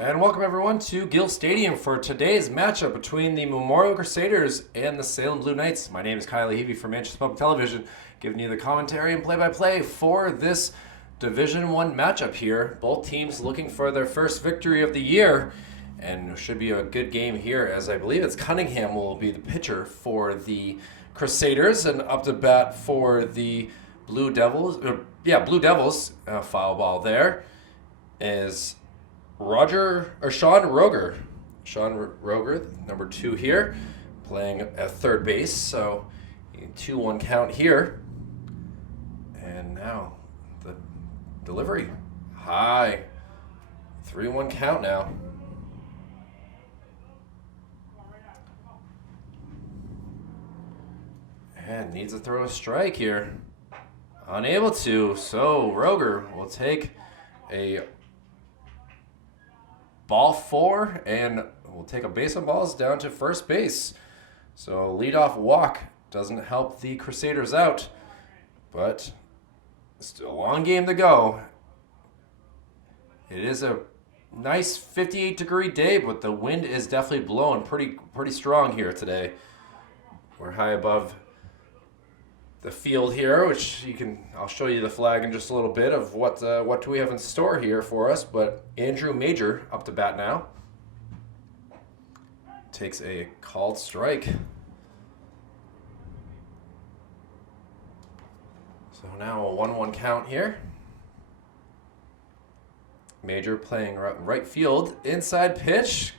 And welcome everyone to Gill Stadium for today's matchup between the Memorial Crusaders and the Salem Blue Knights. My name is Kyle Levy from Manchester Public Television, giving you the commentary and play-by-play for this Division I matchup here. Both teams looking for their first victory of the year, and should be a good game here, as I believe it's Cunningham will be the pitcher for the Crusaders, and up to bat for the Blue Devils. Blue Devils. Foul ball there is Sean Roger. Sean Roger, number 2 here, playing at third base. So 2-1 count here. And now the delivery. High. 3-1 count now. And needs to throw a strike here. Unable to. So Roger will take a ball 4, and we'll take a base on balls down to first base. So leadoff walk doesn't help the Crusaders out, but still a long game to go. It is a nice 58-degree day, but the wind is definitely blowing pretty strong here today. We're high above the field here, which I'll show you the flag in just a little bit of what do we have in store here for us. But Andrew Major up to bat now. Takes a called strike. So now a 1-1 count here. Major playing right field. Inside pitch.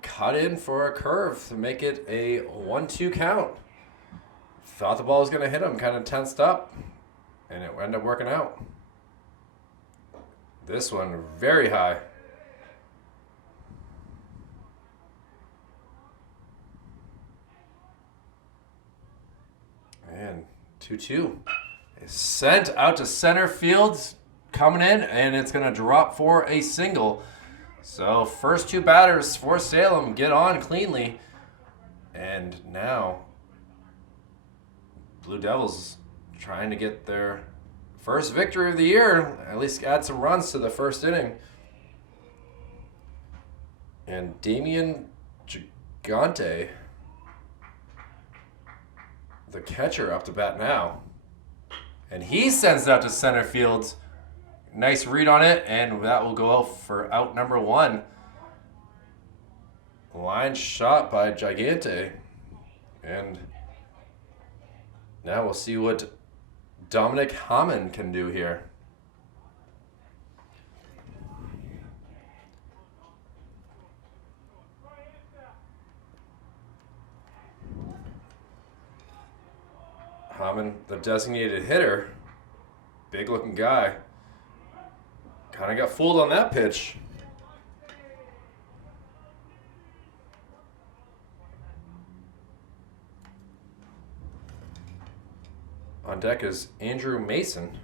Cut in for a curve to make it a 1-2 count. Thought the ball was going to hit him, kind of tensed up, and it ended up working out. This one very high. And 2-2 is sent out to center field, coming in, and it's going to drop for a single. So first 2 batters for Salem get on cleanly, and now Blue Devils trying to get their first victory of the year, at least add some runs to the first inning. And Damian Gigante, the catcher, up to bat now. And he sends that to center field. Nice read on it, and that will go out for out number 1. Line shot by Gigante. And now we'll see what Dominic Hamann can do here. Hamann, the designated hitter, big looking guy, kind of got fooled on that pitch. On deck is Andrew Mason.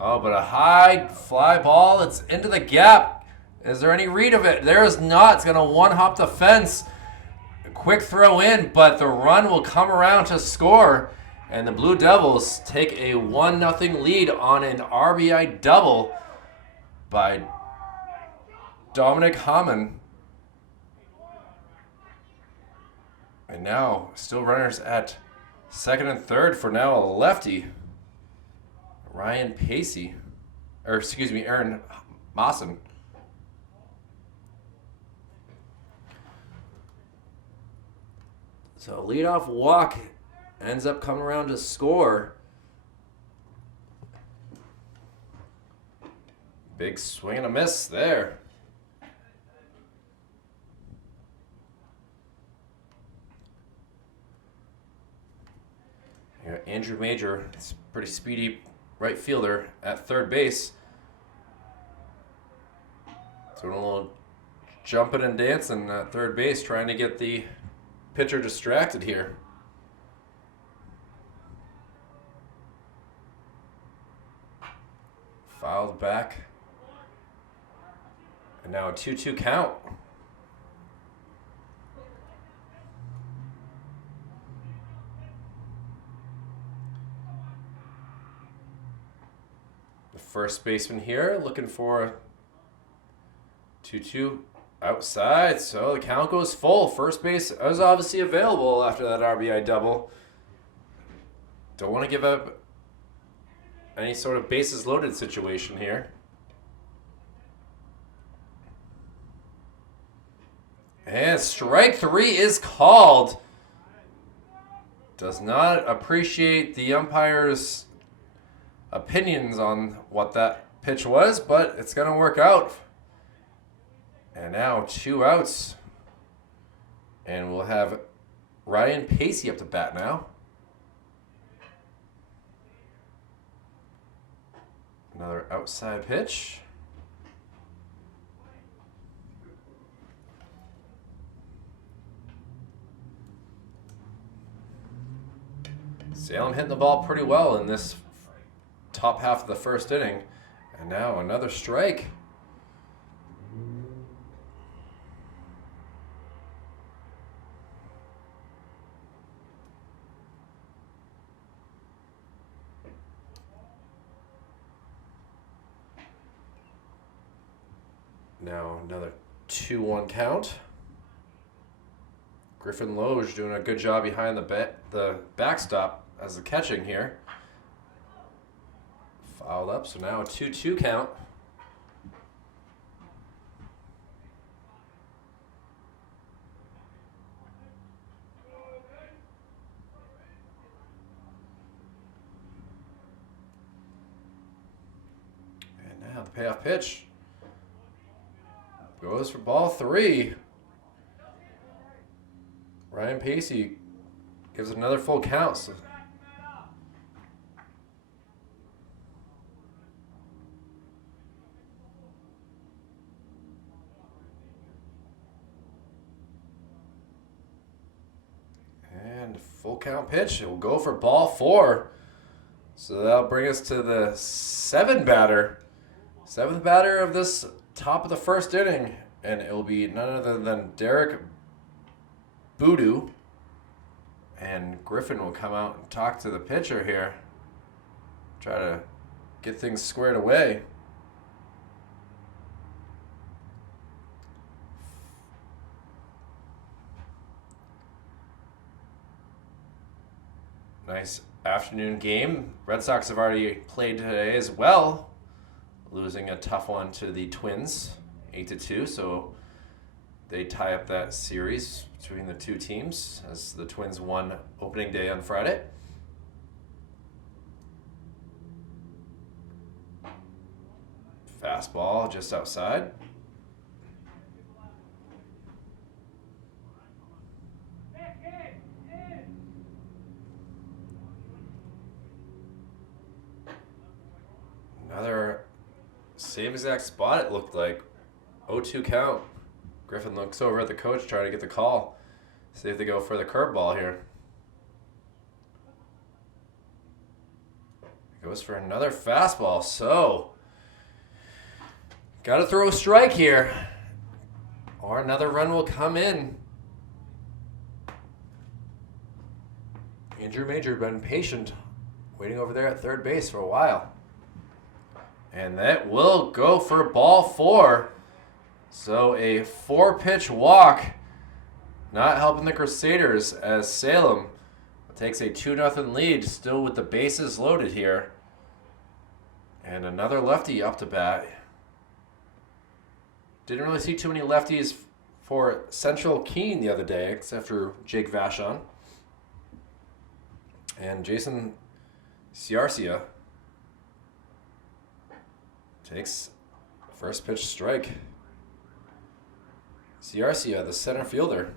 Oh, but a high fly ball. It's into the gap. Is there any read of it? There is not. It's going to one-hop the fence. A quick throw in, but the run will come around to score. And the Blue Devils take a 1-0 lead on an RBI double by Dominic Hamann. And now still runners at second and third for now a lefty, Aaron Mawson. So leadoff walk ends up coming around to score. Big swing and a miss there. Here, Andrew Major, it's a pretty speedy right fielder at third base. Doing a little jumping and dancing at third base, trying to get the pitcher distracted here. Fouled back. And now a 2-2 count. The first baseman here looking for 2-2 outside, so the count goes full. First base is obviously available after that RBI double. Don't want to give up any sort of bases loaded situation here. And strike 3 is called. Does not appreciate the umpire's opinions on what that pitch was, but it's going to work out. And now 2 outs. And we'll have Ryan Pacey up to bat now. Another outside pitch. Salem hitting the ball pretty well in this top half of the first inning. And now another strike. Now another 2-1 count. Griffin Loge doing a good job behind the backstop as the catching here. Fouled up, so now a 2-2 count. And now the payoff pitch. Goes for ball 3. Ryan Pacey gives it another full count. So and full count pitch. It will go for ball 4. So that'll bring us to the 7th batter. 7th batter of this top of the first inning, and it will be none other than Derek Boodoo. And Griffin will come out and talk to the pitcher here. Try to get things squared away. Nice afternoon game. Red Sox have already played today as well, losing a tough one to the Twins, 8-2. So they tie up that series between the two teams as the Twins won opening day on Friday. Fastball just outside. Another same exact spot it looked like. 0-2 count. Griffin looks over at the coach trying to get the call. See if they go for the curveball here. Goes for another fastball. So, got to throw a strike here, or another run will come in. Andrew Major been patient, waiting over there at third base for a while. And that will go for ball 4. So a 4-pitch walk, not helping the Crusaders as Salem takes a 2-0 lead, still with the bases loaded here. And another lefty up to bat. Didn't really see too many lefties for Central Keene the other day, except for Jake Vachon. And Jason Ciarcia takes first pitch strike. Ciarcia, the center fielder.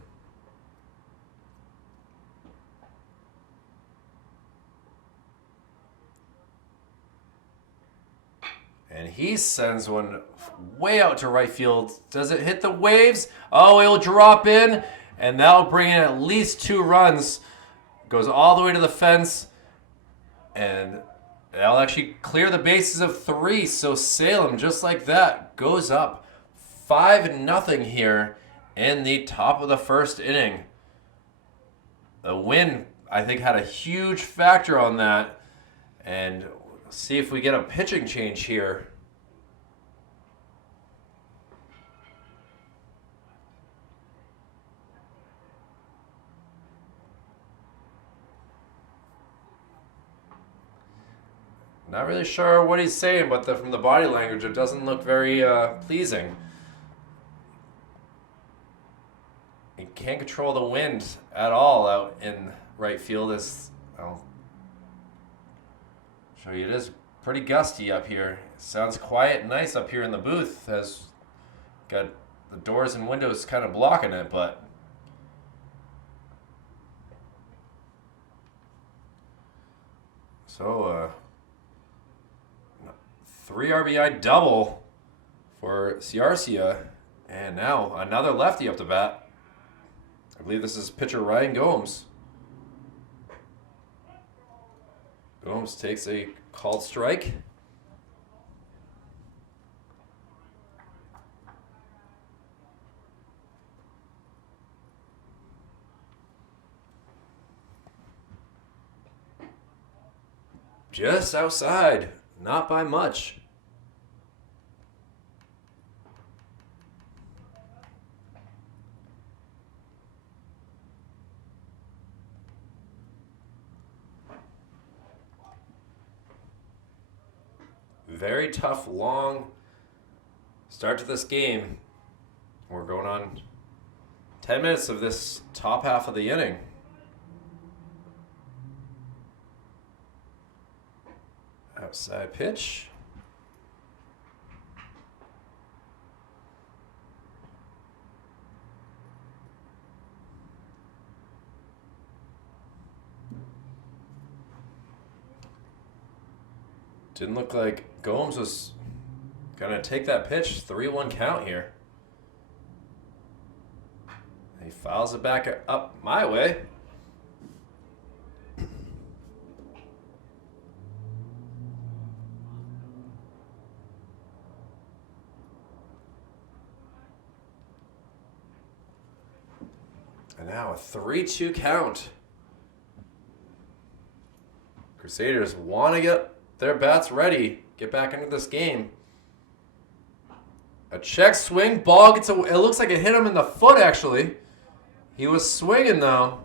And he sends one way out to right field. Does it hit the waves? Oh, it'll drop in, and that'll bring in at least 2 runs. Goes all the way to the fence, and that'll actually clear the bases of 3. So Salem, just like that, goes up 5-0 here in the top of the first inning. The win, I think, had a huge factor on that. And see if we get a pitching change here. Not really sure what he's saying, but from the body language, it doesn't look very pleasing. He can't control the wind at all out in right field. I'll show you, it is pretty gusty up here. It sounds quiet and nice up here in the booth. Has got the doors and windows kind of blocking it, but so 3 RBI double for Ciarcia, and now another lefty up to bat. I believe this is pitcher Ryan Gomes. Gomes takes a called strike. Just outside, not by much. Very tough, long start to this game. We're going on 10 minutes of this top half of the inning. Outside pitch. Didn't look like Gomes was going to take that pitch. 3-1 count here. He fouls it back up my way. And now a 3-2 count. Crusaders want to get their bats ready, get back into this game. A check swing, ball gets it looks like it hit him in the foot actually. He was swinging though.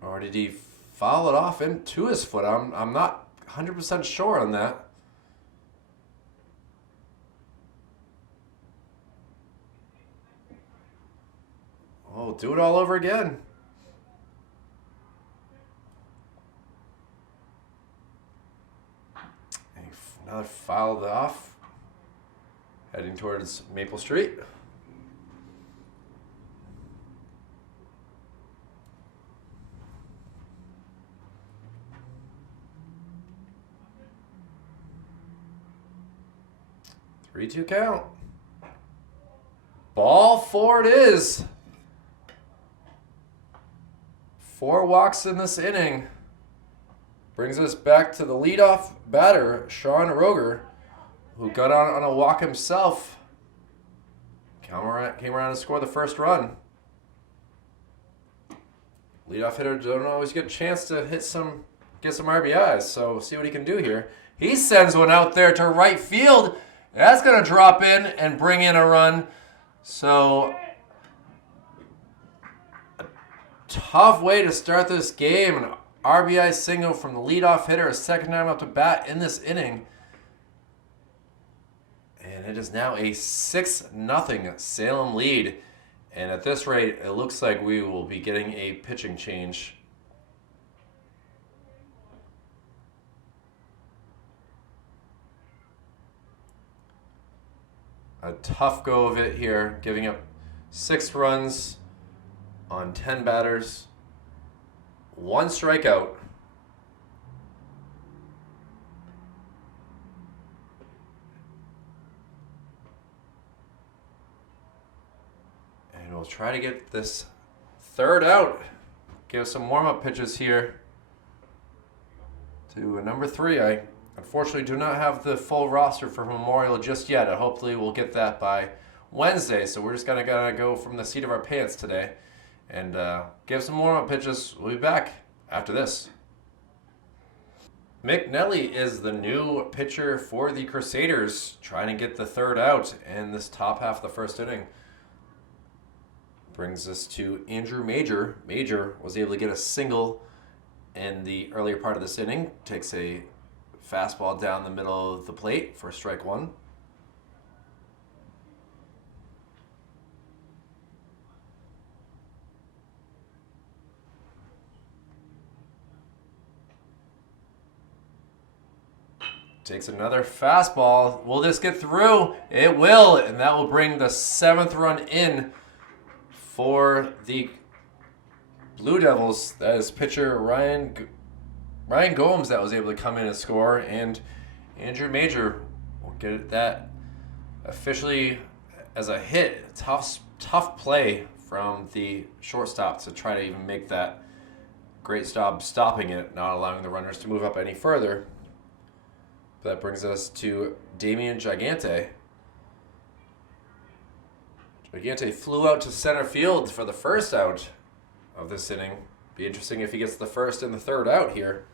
Or did he foul it off into his foot? I'm not 100% sure on that. Oh, do it all over again. Another fouled off. Heading towards Maple Street. Three-two count. Ball 4 it is. 4 walks in this inning. Brings us back to the leadoff batter, Sean Roger, who got on a walk himself. Came around and scored the first run. Leadoff hitter don't always get a chance to get some RBIs, so we'll see what he can do here. He sends one out there to right field. That's going to drop in and bring in a run. So a tough way to start this game. An RBI single from the leadoff hitter, a second time up to bat in this inning. And it is now a 6-0 Salem lead. And at this rate, it looks like we will be getting a pitching change. A tough go of it here, giving up 6 runs on 10 batters. 1 strikeout. And we'll try to get this third out. Give some warm-up pitches here to number 3. I unfortunately do not have the full roster for Memorial just yet. Hopefully we'll get that by Wednesday. So we're just gonna go from the seat of our pants today and give some warm-up pitches. We'll be back after this. Mcnelly is the new pitcher for the Crusaders, trying to get the third out in this top half of the first inning. brings us to Andrew Major. Major was able to get a single in the earlier part of this inning. Takes a fastball down the middle of the plate for strike one. Takes another fastball. Will this get through? It will, and that will bring the 7th run in for the Blue Devils. That is pitcher Ryan Gomes that was able to come in and score, and Andrew Major will get that officially as a hit. Tough play from the shortstop to try to even make that great stop, stopping it, not allowing the runners to move up any further. That brings us to Damian Gigante. Gigante flew out to center field for the first out of this inning. Be interesting if he gets the first and the third out here.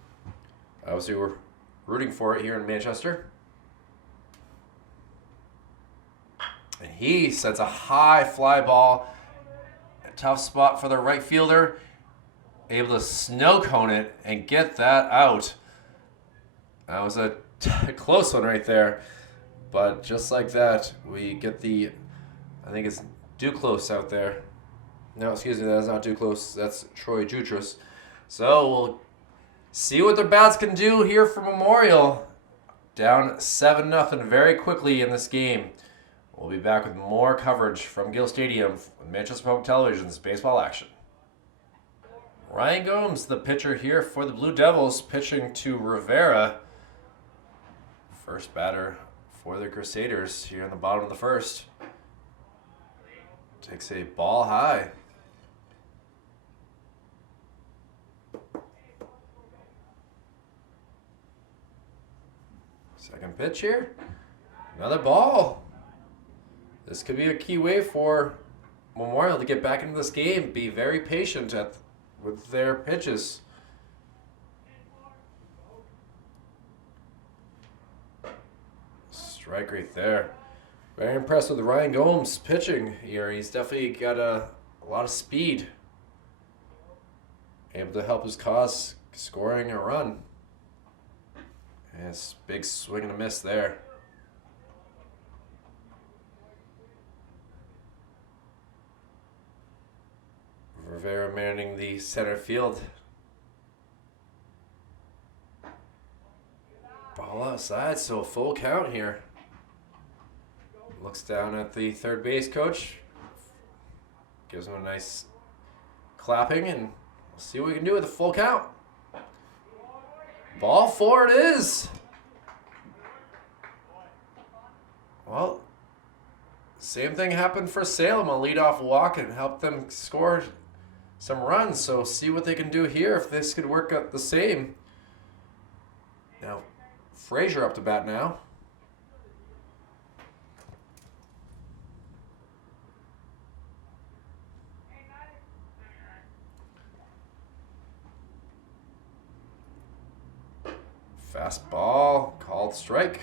Obviously, we're rooting for it here in Manchester. And he sets a high fly ball. A tough spot for the right fielder. Able to snow cone it and get that out. That was a close one right there. But just like that, we get the, I think it's Duclos out there. No, excuse me, that's not Duclos. That's Troy Jutras. So we'll see what the bats can do here for Memorial. Down 7-0 very quickly in this game. We'll be back with more coverage from Gill Stadium with Manchester Public Television's baseball action. Ryan Gomes, the pitcher here for the Blue Devils, pitching to Rivera. First batter for the Crusaders here in the bottom of the first. Takes a ball high. Second pitch here. Another ball. This could be a key way for Memorial to get back into this game. Be very patient with their pitches. Strike right there. Very impressed with Ryan Gomes pitching here. He's definitely got a lot of speed. Able to help his cause scoring a run. And it's big swing and a miss there. Rivera manning the center field. Ball outside, so a full count here. Looks down at the third base coach. Gives him a nice clapping, and we'll see what we can do with a full count. Ball 4 it is. Well, same thing happened for Salem. A leadoff walk and helped them score some runs. So see what they can do here if this could work out the same. Now, Frazier up to bat now. Fastball, called strike.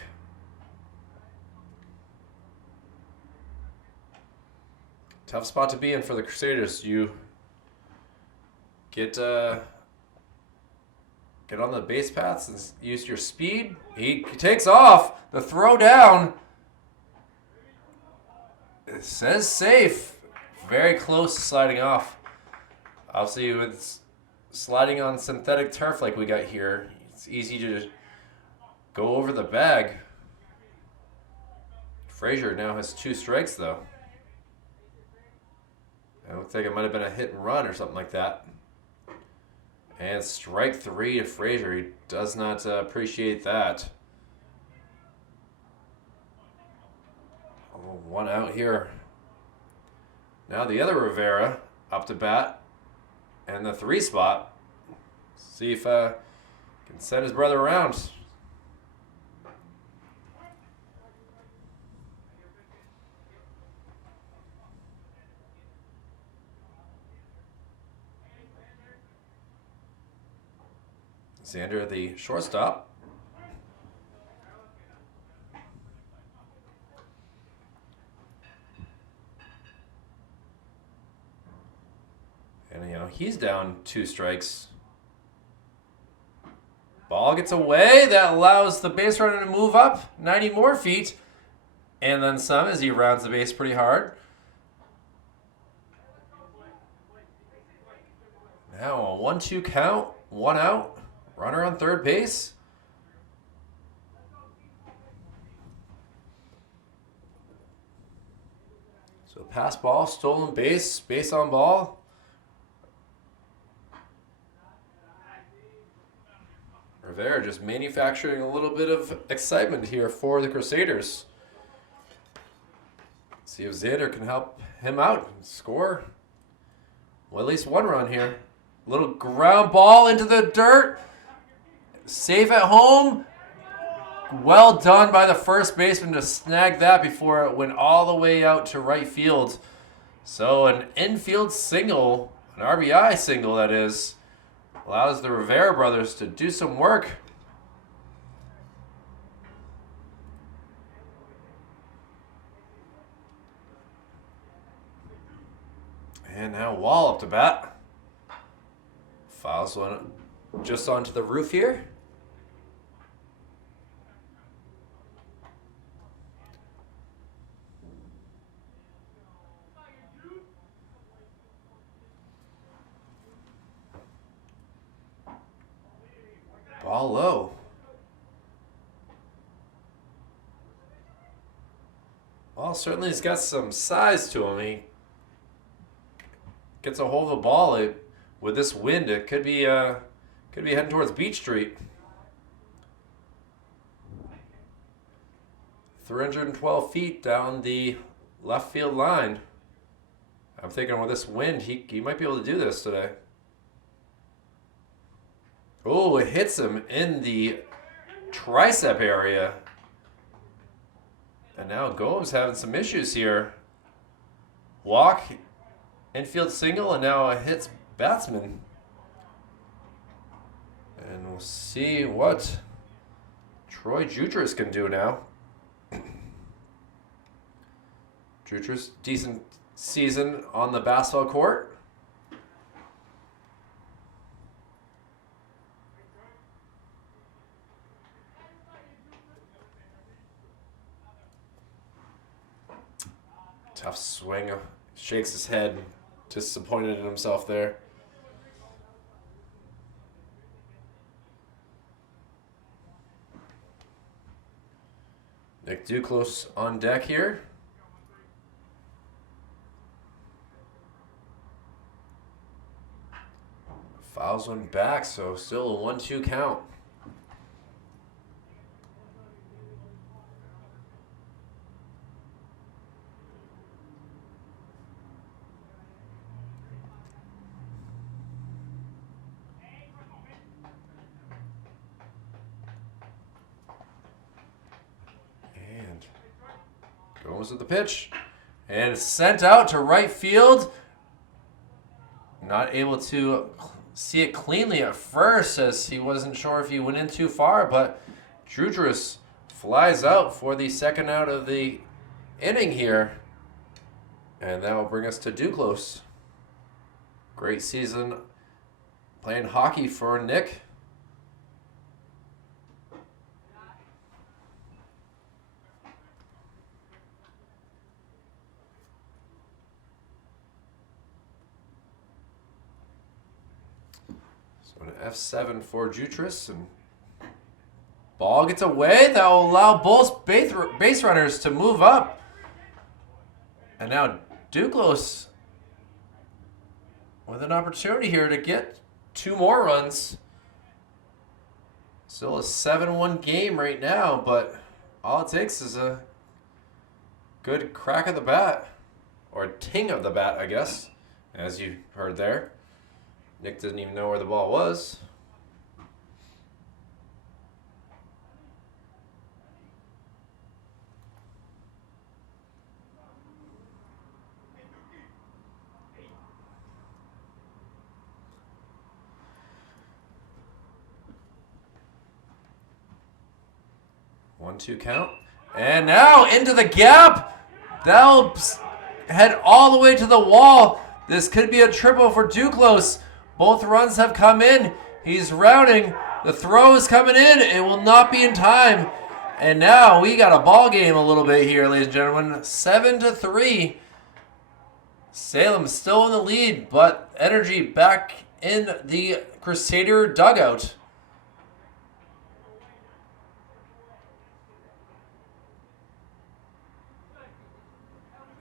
Tough spot to be in for the Crusaders. You get on the base paths and use your speed. He takes off. The throw down. It says safe. Very close to sliding off. Obviously, with sliding on synthetic turf like we got here, it's easy to go over the bag. Frazier now has 2 strikes, though. It looks like it might have been a hit and run or something like that. And strike 3 to Frazier. He does not appreciate that. Oh, 1 out here. Now the other Rivera up to bat. And the 3 spot. See if can send his brother around. Xander, the shortstop. he's down 2 strikes. Ball gets away. That allows the base runner to move up 90 more feet. And then some as he rounds the base pretty hard. Now a 1-2 count. 1 out. Runner on third base. So pass ball, stolen base, base on ball. Rivera just manufacturing a little bit of excitement here for the Crusaders. See if Xander can help him out and score. Well, at least 1 run here. Little ground ball into the dirt. Safe at home. Well done by the first baseman to snag that before it went all the way out to right field. So an infield single, an RBI single that is, allows the Rivera brothers to do some work. And now Wall up to bat. Fouls one just onto the roof here. Ball low. Well, certainly he's got some size to him. He gets a hold of the ball. With this wind, it could be heading towards Beach Street. 312 feet down the left field line. I'm thinking with this wind, he might be able to do this today. Oh, it hits him in the tricep area. And now Gomes having some issues here. Walk, infield single, and now it hits batsman. And we'll see what Troy Jutras can do now. Jutras, decent season on the basketball court. Tough swing. Shakes his head. Disappointed in himself there. Nick Duclos on deck here. Fouls one back, so still a 1-2 count. Gomes with the pitch. And it's sent out to right field. Not able to see it cleanly at first as he wasn't sure if he went in too far, but Jutras flies out for the second out of the inning here. And that will bring us to Duclos. Great season playing hockey for Nick. So an F7 for Jutras, and ball gets away. That will allow both base runners to move up. And now Duclos with an opportunity here to get 2 more runs. Still a 7-1 game right now, but all it takes is a good crack of the bat, or ting of the bat, I guess, as you heard there. Nick didn't even know where the ball was. One, 2 count. And now into the gap. That'll head all the way to the wall. This could be a triple for Duclos. Both runs have come in. He's rounding. The throw is coming in. It will not be in time. And now we got a ball game a little bit here, ladies and gentlemen. 7-3. Salem still in the lead, but energy back in the Crusader dugout.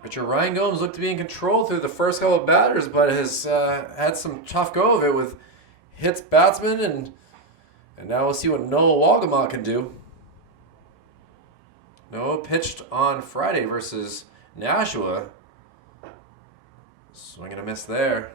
Pitcher Ryan Gomes looked to be in control through the first couple of batters, but has had some tough go of it with hits batsmen, and now we'll see what Noah Walgamot can do. Noah pitched on Friday versus Nashua. Swing and a miss there.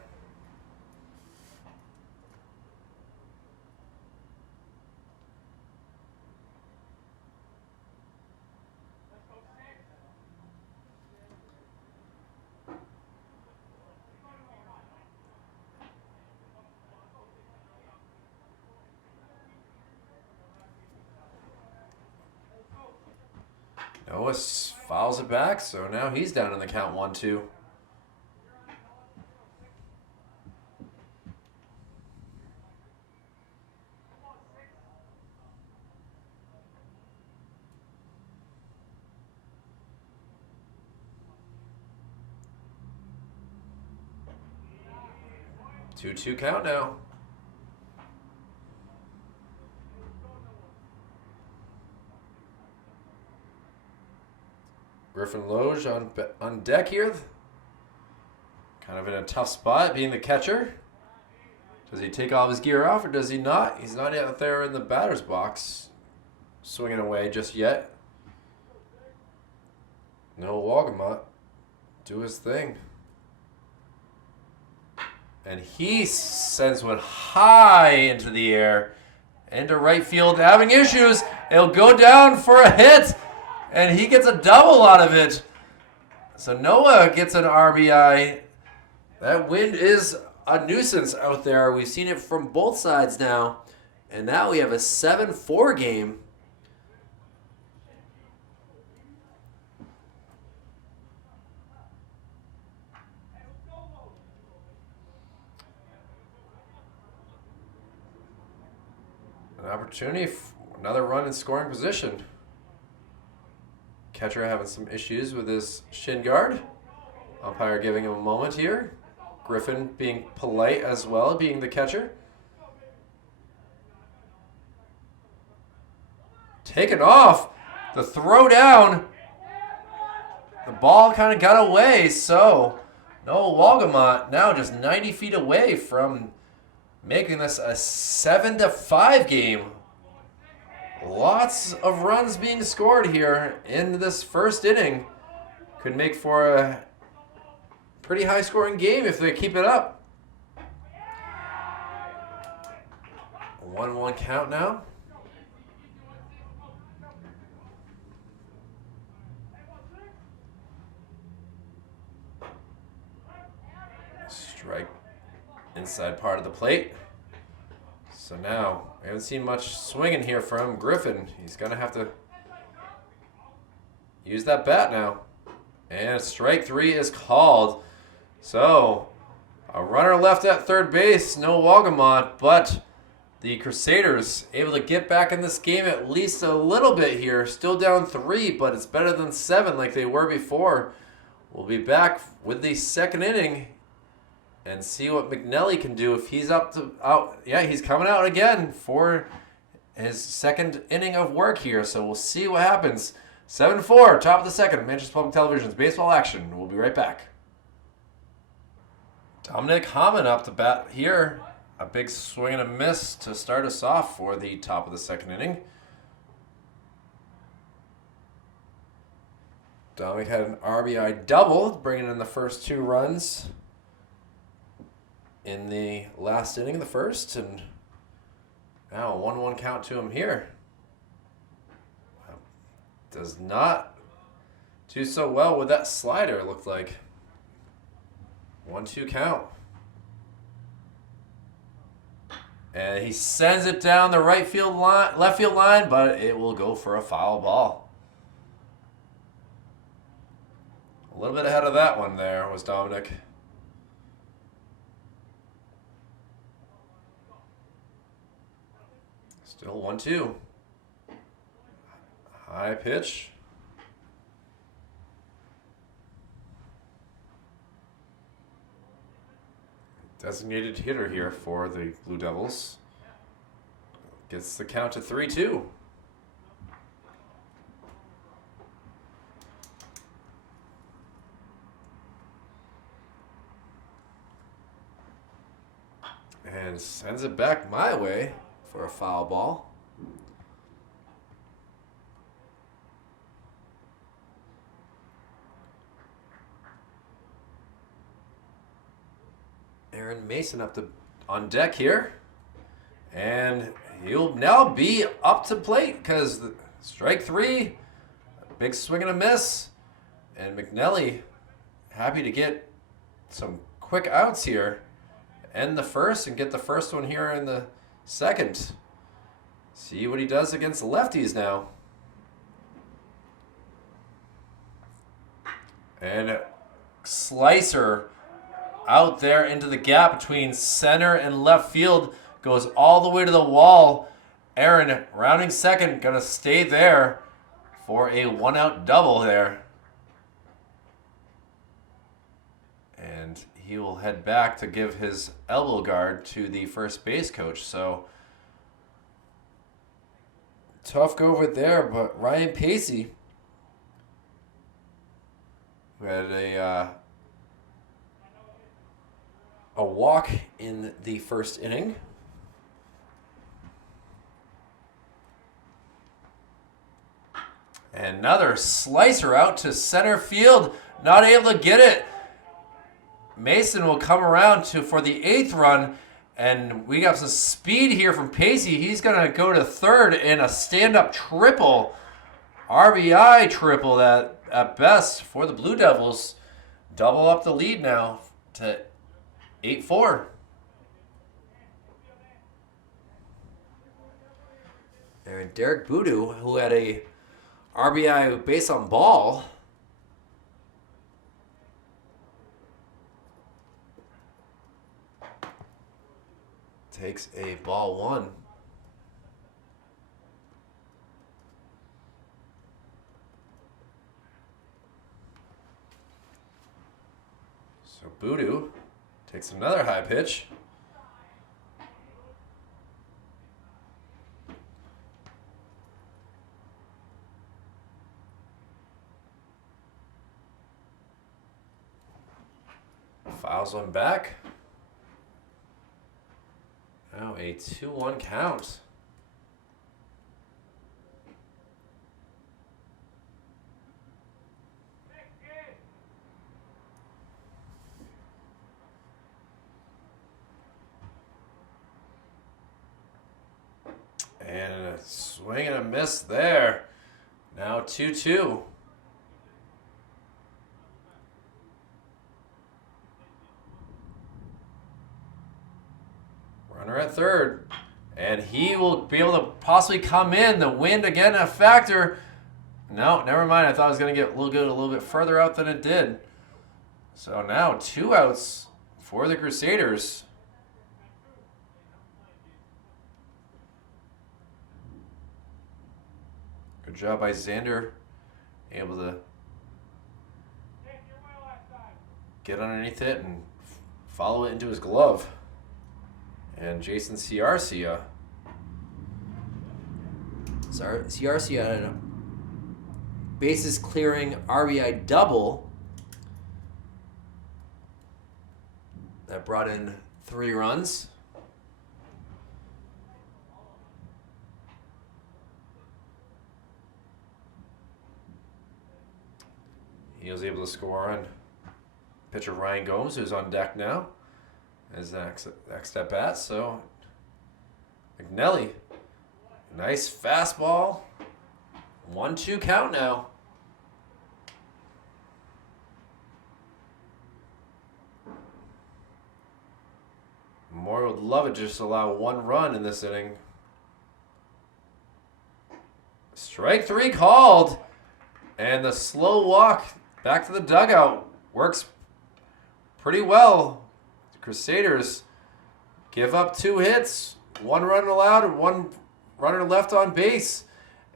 Noah fouls it back, so now he's down in the count 1-2. Two count now. Griffin Loge on deck here. Kind of in a tough spot, being the catcher. Does he take all his gear off or does he not? He's not out there in the batter's box, swinging away just yet. No Walgamot. Do his thing. And he sends one high into the air, into right field, having issues. It'll go down for a hit, and he gets a double out of it. So Noah gets an RBI. That wind is a nuisance out there. We've seen it from both sides now. And now we have a 7-4 game. An opportunity for another run in scoring position. Catcher having some issues with his shin guard. Umpire giving him a moment here. Griffin being polite as well, being the catcher. Taken off. The throw down. The ball kind of got away, so no Walgamot now just 90 feet away from making this a 7-5 game. Lots of runs being scored here in this first inning. Could make for a pretty high scoring game if they keep it up. 1-1 count now. Strike inside part of the plate. So now, we haven't seen much swinging here from Griffin. He's going to have to use that bat now. And strike 3 is called. So, a runner left at third base, no Walgamot, but the Crusaders able to get back in this game at least a little bit here. Still down 3, but it's better than 7 like they were before. We'll be back with the second inning and see what Mcnelly can do if he's out. Yeah, he's coming out again for his second inning of work here. So we'll see what happens. 7-4, top of the second, Manchester Public Television's baseball action. We'll be right back. Dominic Hamann up to bat here. A big swing and a miss to start us off for the top of the second inning. Dominic had an RBI double, bringing in the first 2 runs in the last inning of the first, and now a 1-1 count to him here. Does not do so well with that slider, it looked like. 1-2 count. And he sends it down the right field line, left field line, but it will go for a foul ball. A little bit ahead of that one there was Dominic. Still 1-2. High pitch. Designated hitter here for the Blue Devils. Gets the count to 3-2. And sends it back my way for a foul ball. Aaron Mason on deck here. And he'll now be up to plate because strike three, big swing and a miss. And Mcnelly happy to get some quick outs here. End the first and get the first one here in the second. See what he does against the lefties now. And a slicer out there into the gap between center and left field. Goes all the way to the wall. Aaron rounding second, gonna stay there for a 1-out double there. And he will head back to give his elbow guard to the first base coach. So tough go over there, but Ryan Pacey, who had a walk in the first inning. Another slicer out to center field. Not able to get it. Mason will come around for the 8th run. And we got some speed here from Pacey. He's going to go to third in a stand-up triple. RBI triple at best for the Blue Devils. Double up the lead now to 8-4. And Derek Boudou, who had a RBI base on ball, takes a ball one. So Boudou takes another high pitch. Fouls one back. Now a 2-1 count. And a swing and a miss there. Now 2-2. Runner at third. And he will be able to possibly come in. The wind again a factor. No, never mind. I thought it was going to get a little bit further out than it did. So now 2 outs for the Crusaders. Good job by Xander. Able to get underneath it and follow it into his glove. And Jason Ciarcia. Ciarcia had a bases clearing RBI double that brought in 3 runs. He was able to score on pitcher Ryan Gomes, who's on deck now. As next at bat, so Mcnelly, nice fastball, 1-2 count now. Moore would love it to just allow 1 run in this inning. Strike 3 called, and the slow walk back to the dugout works pretty well. Crusaders give up 2 hits, 1 run allowed, and 1 runner left on base.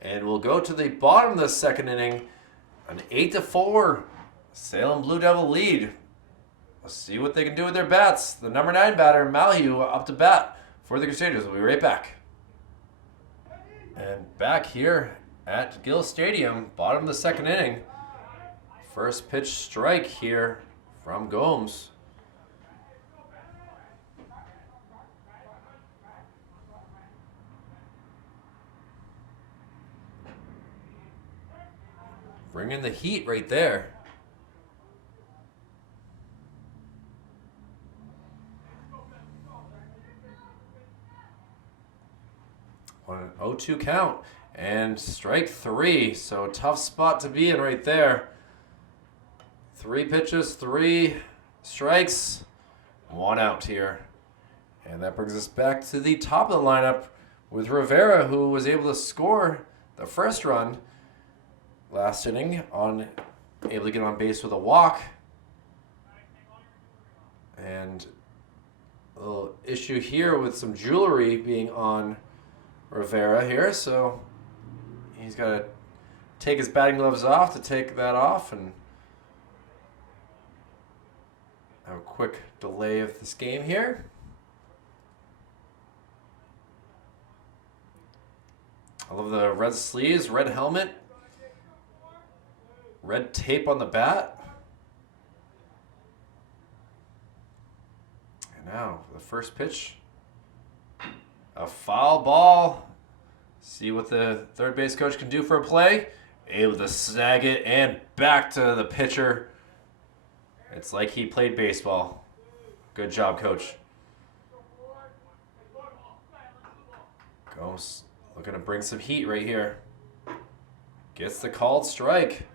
And we'll go to the bottom of the second inning. An 8-4 Salem Blue Devil lead. Let's see what they can do with their bats. The number 9 batter, Malhue, up to bat for the Crusaders. We'll be right back. And back here at Gill Stadium, bottom of the second inning. First pitch strike here from Gomes. Bringing the heat right there. On an 0-2 count. And strike 3. So tough spot to be in right there. 3 pitches, 3 strikes, 1 out here. And that brings us back to the top of the lineup with Rivera, who was able to score the first run last inning, able to get on base with a walk. And a little issue here with some jewelry being on Rivera here, so he's got to take his batting gloves off to take that off and have a quick delay of this game here. I love the red sleeves, red helmet, red tape on the bat. And now the first pitch, a foul ball. See what the third base coach can do for a play. Able to snag it and back to the pitcher. It's like he played baseball. Good job, coach. Gomes looking to bring some heat right here. Gets the called strike.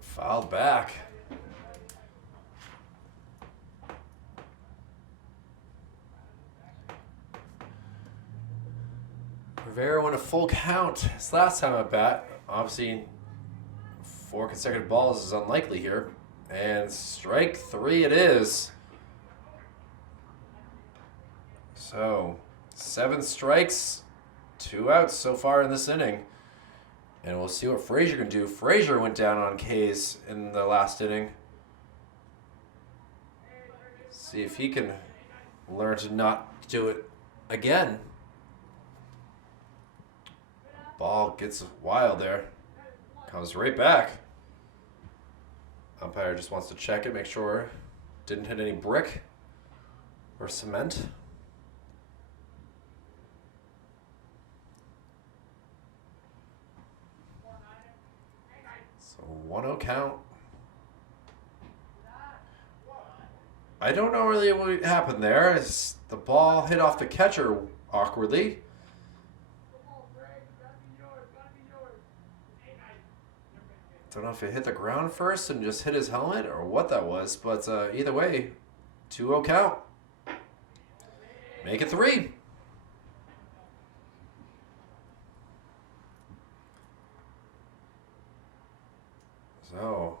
Fouled back. Rivera went a full count his last time at bat. Obviously, 4 consecutive balls is unlikely here. And strike 3 it is. So, 7 strikes, 2 outs so far in this inning. And we'll see what Frazier can do. Frazier went down on K's in the last inning. See if he can learn to not do it again. Ball gets wild there. Comes right back. Umpire just wants to check it, make sure didn't hit any brick or cement. So 1-0 count. I don't know really what happened there. The ball hit off the catcher awkwardly. Don't know if it hit the ground first and just hit his helmet or what that was, but either way, 2-0 count. Make it 3. So,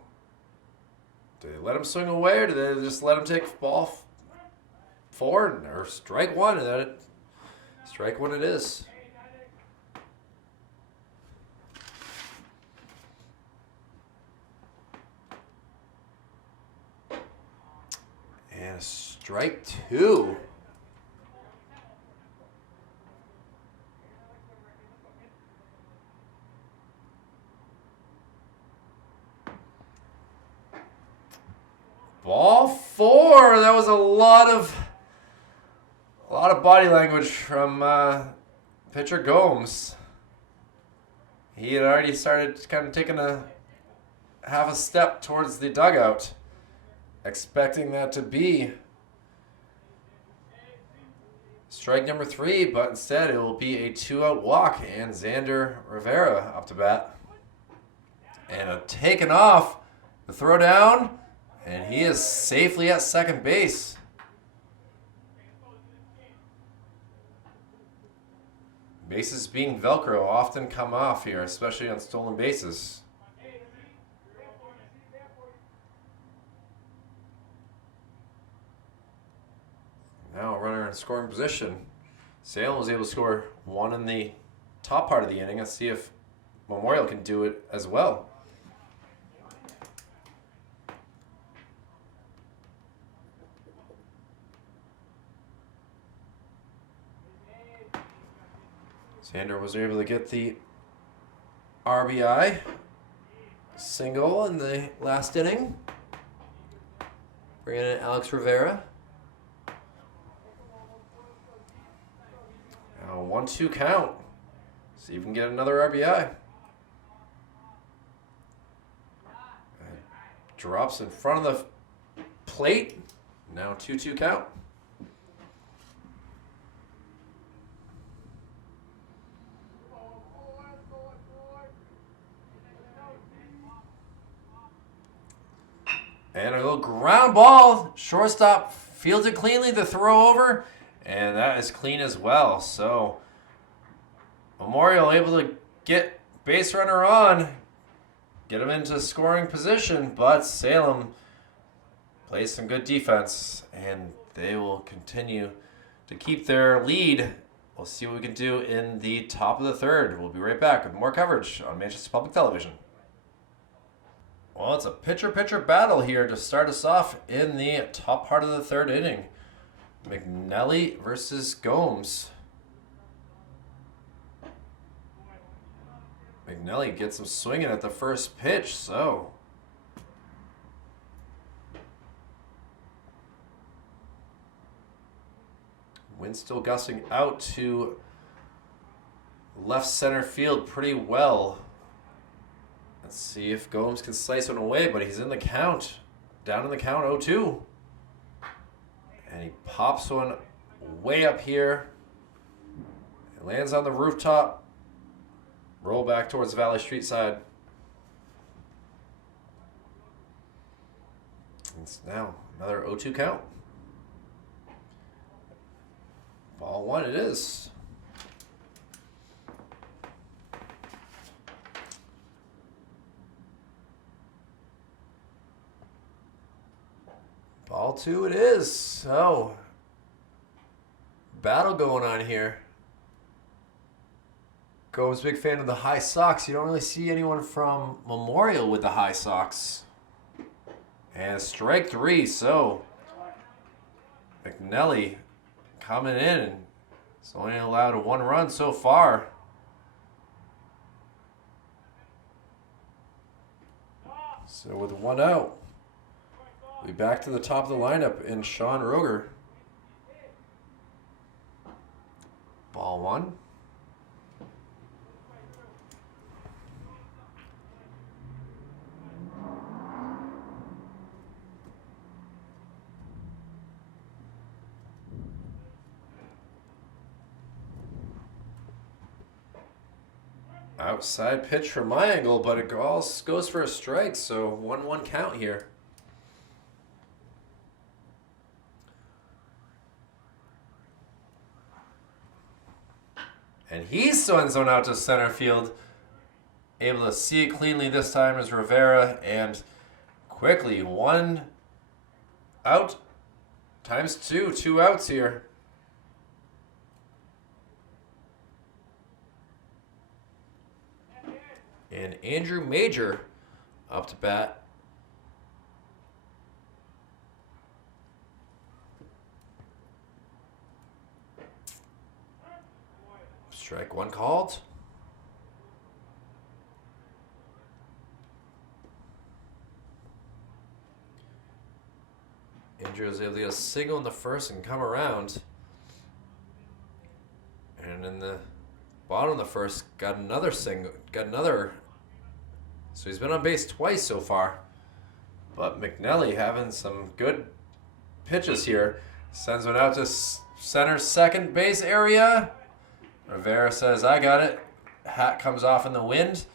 do they let him swing away, or do they just let him take ball 4 or strike 1? And then strike 1 it is. And strike 2. Ball 4. That was a lot of body language from pitcher Gomes. He had already started kind of taking half a step towards the dugout, expecting that to be strike number 3, but instead it will be a 2-out walk and Xander Rivera up to bat. And a taken off, the throw down, and he is safely at second base. Bases being Velcro often come off here, especially on stolen bases. in scoring position. Salem was able to score one in the top part of the inning. Let's see if Memorial can do it as well. Sander was able to get the RBI single in the last inning. Bringing in Alex Rivera. Now 1-2 count. See if we can get another RBI. Drops in front of the plate. Now 2-2 count. And a little ground ball. Shortstop fields it cleanly. The throw over. And that is clean as well. So Memorial able to get base runner on. Get him into scoring position. But Salem plays some good defense. And they will continue to keep their lead. We'll see what we can do in the top of the third. We'll be right back with more coverage on Manchester Public Television. Well, it's a pitcher-pitcher battle here to start us off in the top part of the third inning. Mcnelly versus Gomes. Mcnelly gets him swinging at the first pitch, so wind still gusting out to left center field pretty well. Let's see if Gomes can slice one away, but he's in the count. Down in the count, 0-2. And he pops one way up here. It lands on the rooftop. Roll back towards Valley Street side. It's now another 0-2 count. Ball one it is. Ball two it is. So, battle going on here. Gomes, big fan of the high socks. You don't really see anyone from Memorial with the high socks. And strike three. So, Mcnelly coming in. It's only allowed one run so far. So with one out, we back to the top of the lineup in Sean Roger. Ball one. Outside pitch from my angle, but it all goes for a strike, so 1-1 count here. And he sends one out to center field. Able to see it cleanly this time is Rivera, and quickly, one out times two outs here. And Andrew Major up to bat. Strike one called. Andrew was able to get a single in the first and come around. And in the bottom of the first, got another single, so he's been on base twice so far. But Mcnelly having some good pitches here. Sends one out to center second base area. Rivera says, I got it. Hat comes off in the wind.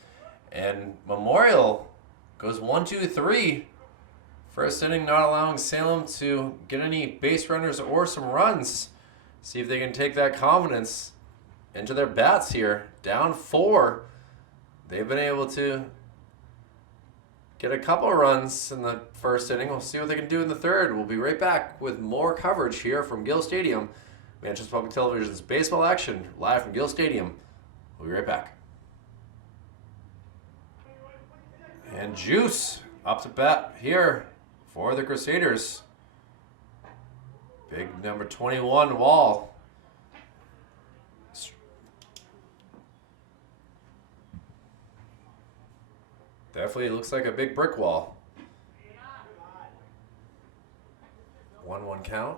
And Memorial goes 1-2-3. First inning not allowing Salem to get any base runners or some runs. See if they can take that confidence into their bats here. Down 4. They've been able to get a couple runs in the first inning. We'll see what they can do in the third. We'll be right back with more coverage here from Gill Stadium Manchester Public Television's baseball action live from Gill Stadium. We'll be right back. And Juice up to bat here for the Crusaders. Big number 21 Wall. Definitely looks like a big brick wall. 1-1 count.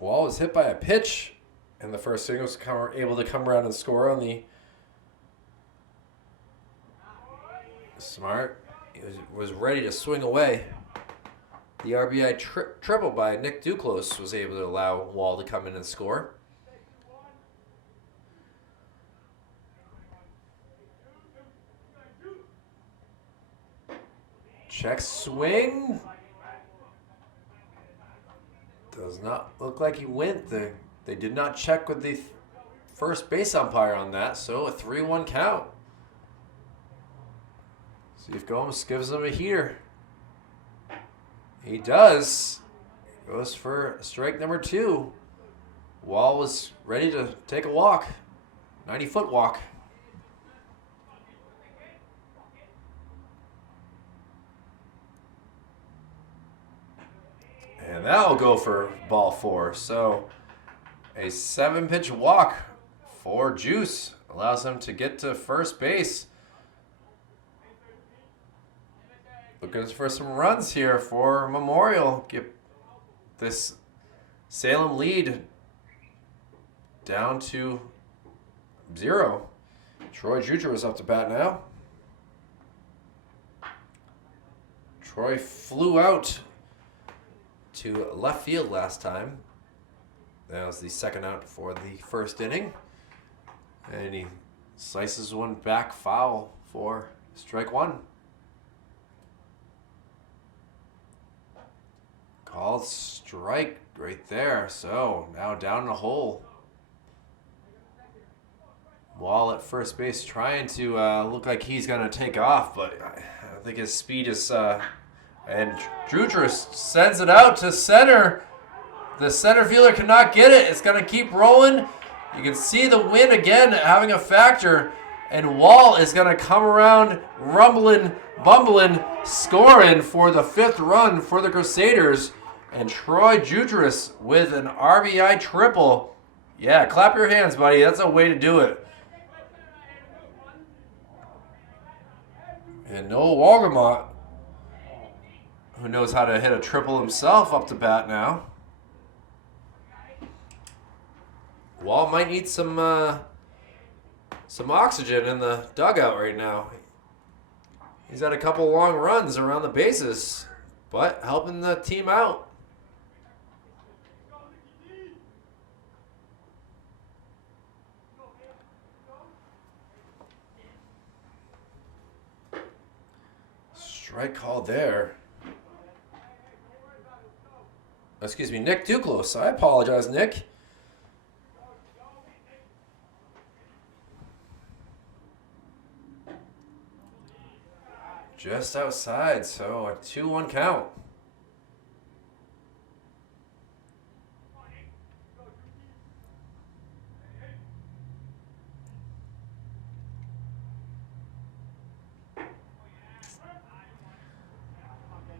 Wall was hit by a pitch, and the first inning was able to come around and score on the Smart. He was ready to swing away. The RBI triple by Nick Duclos was able to allow Wall to come in and score. Check swing. Does not look like he went. They did not check with the first base umpire on that, so a 3-1 count. See if Gomes gives him a heater. He does. Goes for strike number 2. Wall was ready to take a walk. 90-foot walk. And that'll go for ball 4. So a 7-pitch walk for Juice allows him to get to first base. Looking for some runs here for Memorial. Get this Salem lead down to 0. Troy Jutra is up to bat now. Troy flew out to left field last time. That was the second out for the first inning. And he slices one back foul for strike 1. Called strike right there. So now down the hole. Wall at first base trying to look like he's going to take off, but I don't think his speed is... and Drutris sends it out to center. The center fielder cannot get it. It's going to keep rolling. You can see the wind again having a factor. And Wall is going to come around rumbling, bumbling, scoring for the 5th run for the Crusaders. And Troy Jutris with an RBI triple. Yeah, clap your hands, buddy. That's a way to do it. And Noah Walgamont, who knows how to hit a triple himself, up to bat now. Wall might need some oxygen in the dugout right now. He's had a couple long runs around the bases, but helping the team out. Strike call there. Excuse me, Nick Duclos. I apologize, Nick. Just outside, so a 2-1 count.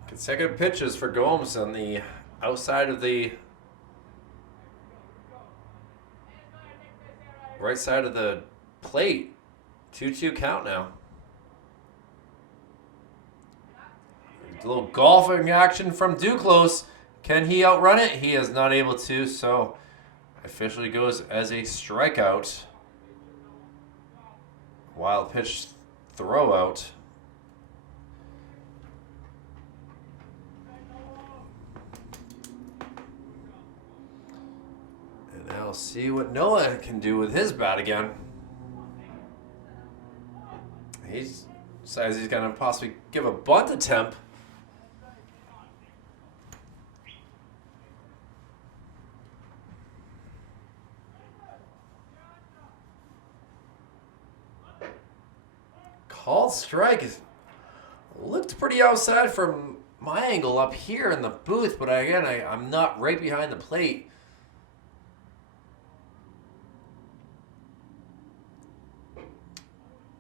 Consecutive pitches for Gomes on the outside of the right side of the plate. 2-2 count now. A little golfing action from Duclos. Can he outrun it? He is not able to, so officially goes as a strikeout. Wild pitch throw out. And now see what Noah can do with his bat again. He decides he's going to possibly give a bunt attempt. Called strike. Looked pretty outside from my angle up here in the booth, but I'm not right behind the plate.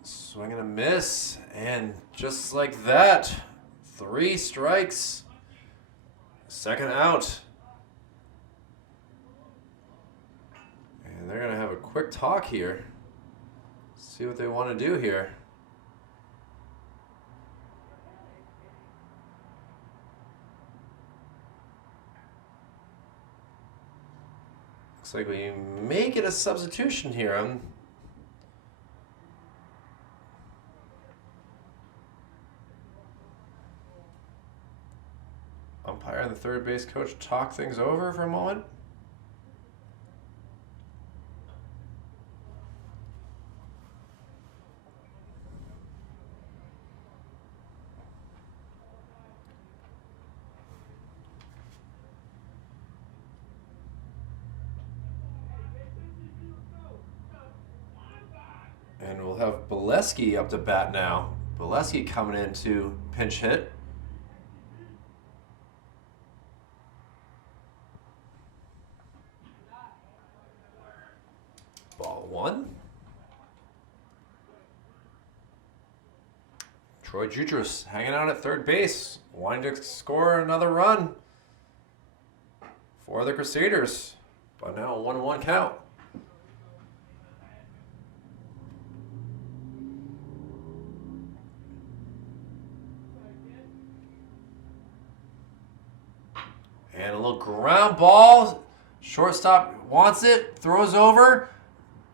Swing and a miss, and just like that, 3 strikes, second out. And they're going to have a quick talk here. See what they want to do here. Looks like we may get a substitution here. Umpire and the third base coach talk things over for a moment. And we'll have Bolesky up to bat now. Bolesky coming in to pinch hit. Ball 1. Troy Jutras hanging out at third base, wanting to score another run for the Crusaders. But now a 1-1 count. And a little ground ball. Shortstop wants it, throws over.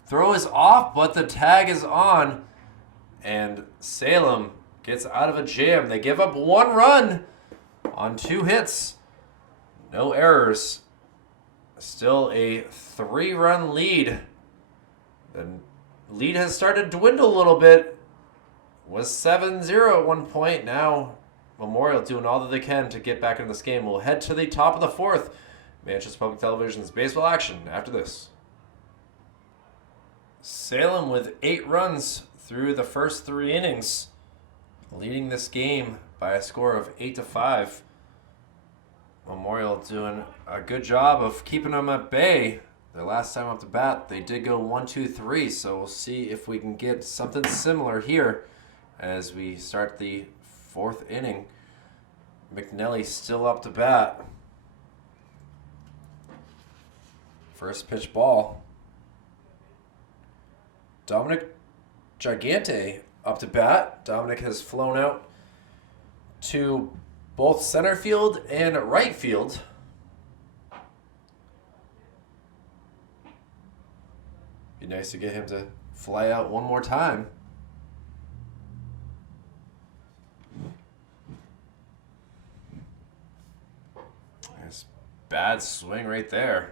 Throw is off, but the tag is on. And Salem gets out of a jam. They give up 1 run on 2 hits. No errors. Still a 3-run lead. The lead has started to dwindle a little bit. Was 7-0 at one point. Now Memorial doing all that they can to get back into this game. We'll head to the top of the 4th. Manchester Public Television's baseball action after this. Salem with 8 runs through the first 3 innings, leading this game by a score of 8-5. Memorial doing a good job of keeping them at bay. Their last time up to bat, they did go 1-2-3, so we'll see if we can get something similar here as we start the 4th inning. Mcnelly still up to bat. First pitch ball. Dominic Gigante up to bat. Dominic has flown out to both center field and right field. Be nice to get him to fly out one more time. Nice bad swing right there.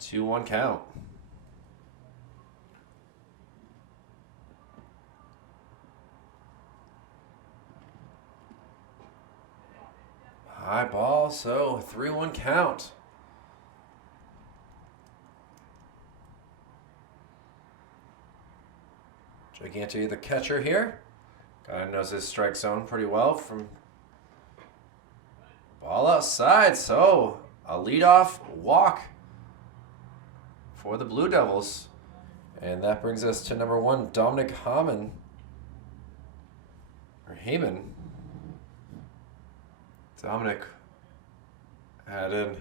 2-1 count. High ball, so 3-1 count. Gigante, the catcher here. Guy knows his strike zone pretty well from ball outside. So a leadoff walk for the Blue Devils. And that brings us to number 1, Dominic Heyman. Dominic had an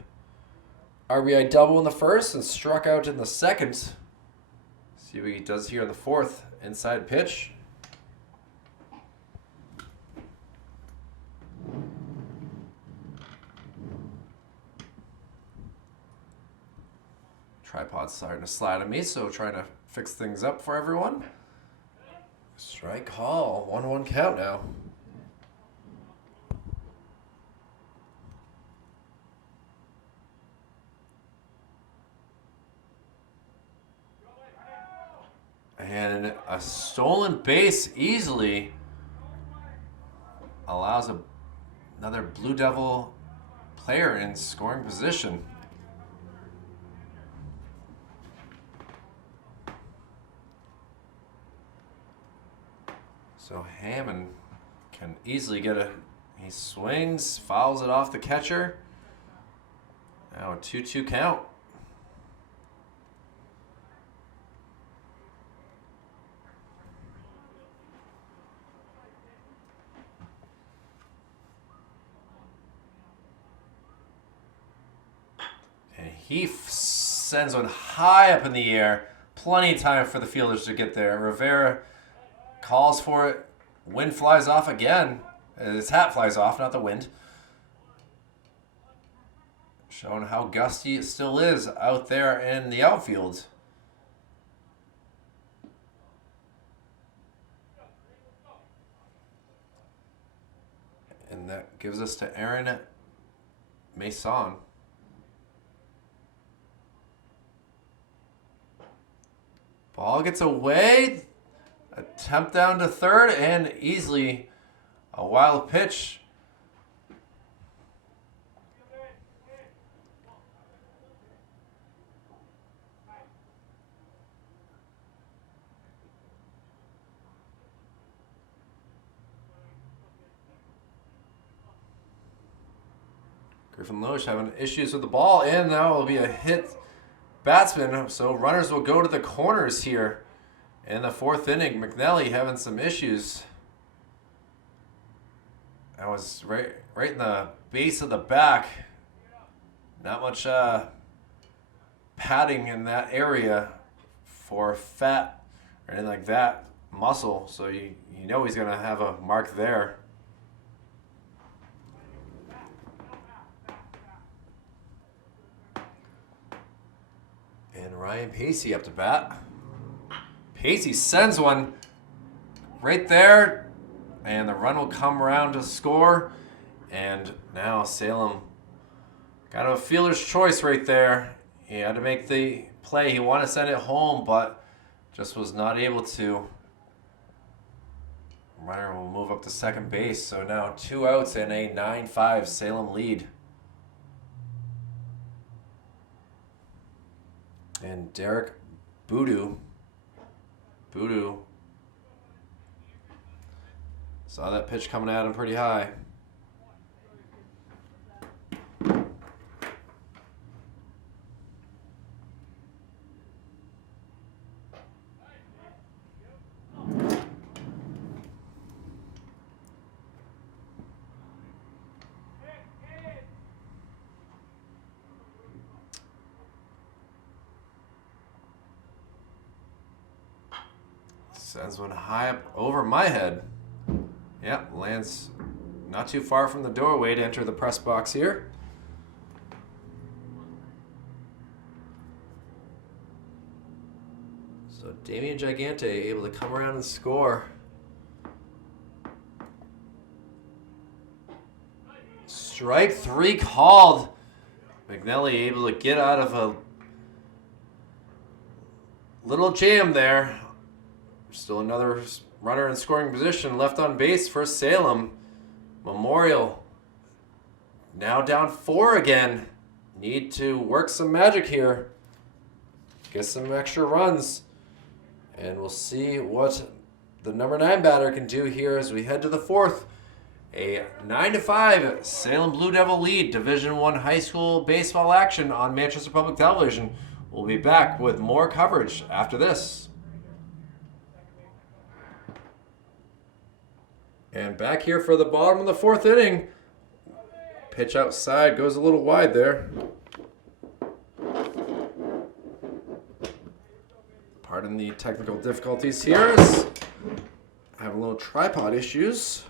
RBI double in the first and struck out in the second. See what he does here in the 4th. Inside pitch. Tripod's starting to slide on me, so trying to fix things up for everyone. Strike call. 1-1 count now. And a stolen base easily allows another Blue Devil player in scoring position. So Hammond can easily get a He swings, fouls it off the catcher. Now a 2-2 count. And he sends one high up in the air. Plenty of time for the fielders to get there. Rivera calls for it. Wind flies off again. His hat flies off, not the wind. Showing how gusty it still is out there in the outfield. And that gives us to Aaron Mason. Ball gets away. Attempt down to third and easily a wild pitch. Griffin Loesch having issues with the ball, and now will be a hit batsman. So runners will go to the corners here in the fourth inning. Mcnelly having some issues. That was right in the base of the back. Not much padding in that area for fat or anything like that, muscle. So you know he's going to have a mark there. And Ryan Pacey up to bat. Pacey sends one right there, and the run will come around to score. And now Salem got a fielder's choice right there. He had to make the play. He wanted to send it home, but just was not able to. Runner will move up to second base. So now 2 outs and a 9-5 Salem lead. And Derek Boodoo saw that pitch coming at him pretty high. Sends one high up over my head. Yep, lands not too far from the doorway to enter the press box here. So Damian Gigante able to come around and score. Strike 3 called. Mcnelly able to get out of a little jam there. Still another runner in scoring position left on base for Salem. Memorial now down 4 again. Need to work some magic here. Get some extra runs. And we'll see what the number 9 batter can do here as we head to the 4th. A 9-5 Salem Blue Devil lead. Division I high school baseball action on Manchester Public Television. We'll be back with more coverage after this. And back here for the bottom of the 4th inning. Pitch outside goes a little wide there. Pardon the technical difficulties here. I have a little tripod issues.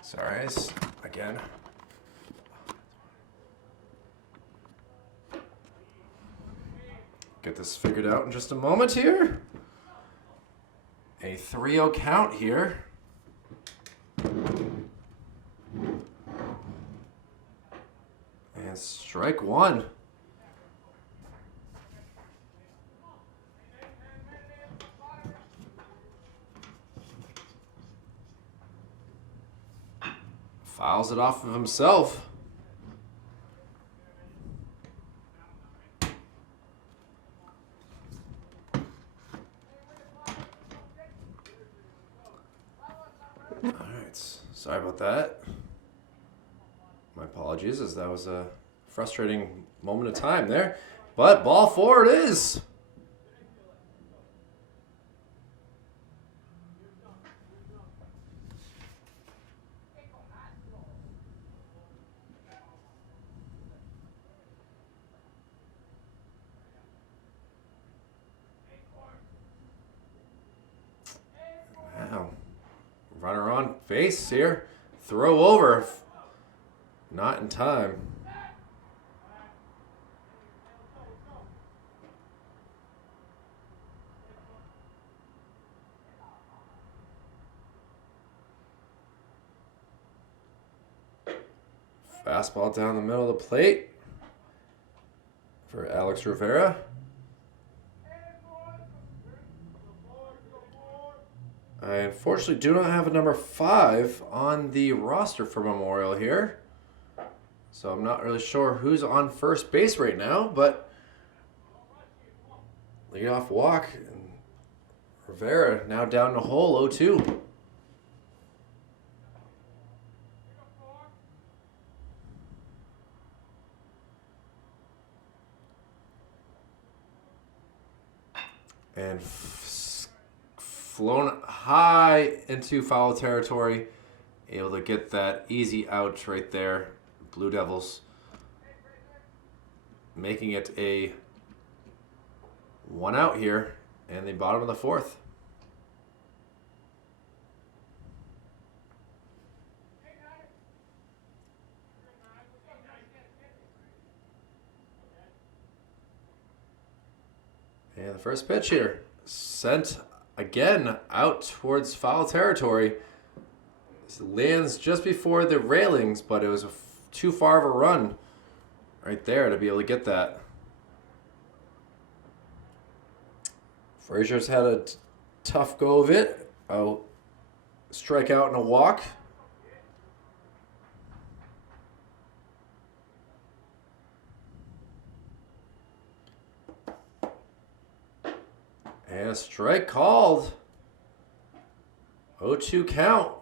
Sorry, again. Get this figured out in just a moment here. A 3-0 count here. And strike 1. Fouls it off of himself. Alright, sorry about that. My apologies, as that was a frustrating moment of time there. But ball 4 it is. Wow. Runner on base here. Throw over. Not in time. Fastball down the middle of the plate for Alex Rivera. I unfortunately do not have a number 5 on the roster for Memorial here. So I'm not really sure who's on first base right now, but leadoff walk. And Rivera now down the hole, 0-2. And flown high into foul territory. Able to get that easy out right there. Blue Devils making it a 1 out here in the bottom of the 4th. And the first pitch here, sent again out towards foul territory. This lands just before the railings, but it was too far of a run right there to be able to get that. Frazier's had a tough go of it. A strikeout and a walk. And a strike called. 0-2 count.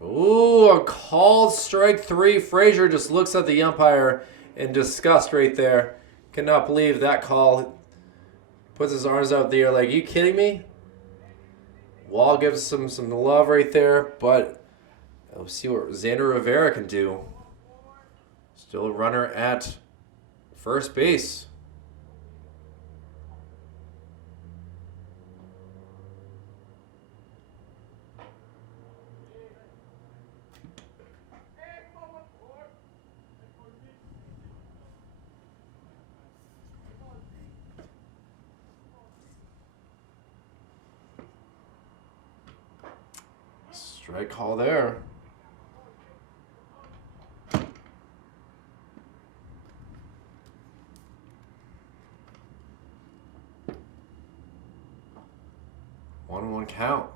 Ooh, a called strike 3. Frazier just looks at the umpire in disgust right there. Cannot believe that call. Puts his arms out there like, you kidding me? Wall gives him some love right there, but we'll see what Xander Rivera can do. Still a runner at first base. Strike call there. One count.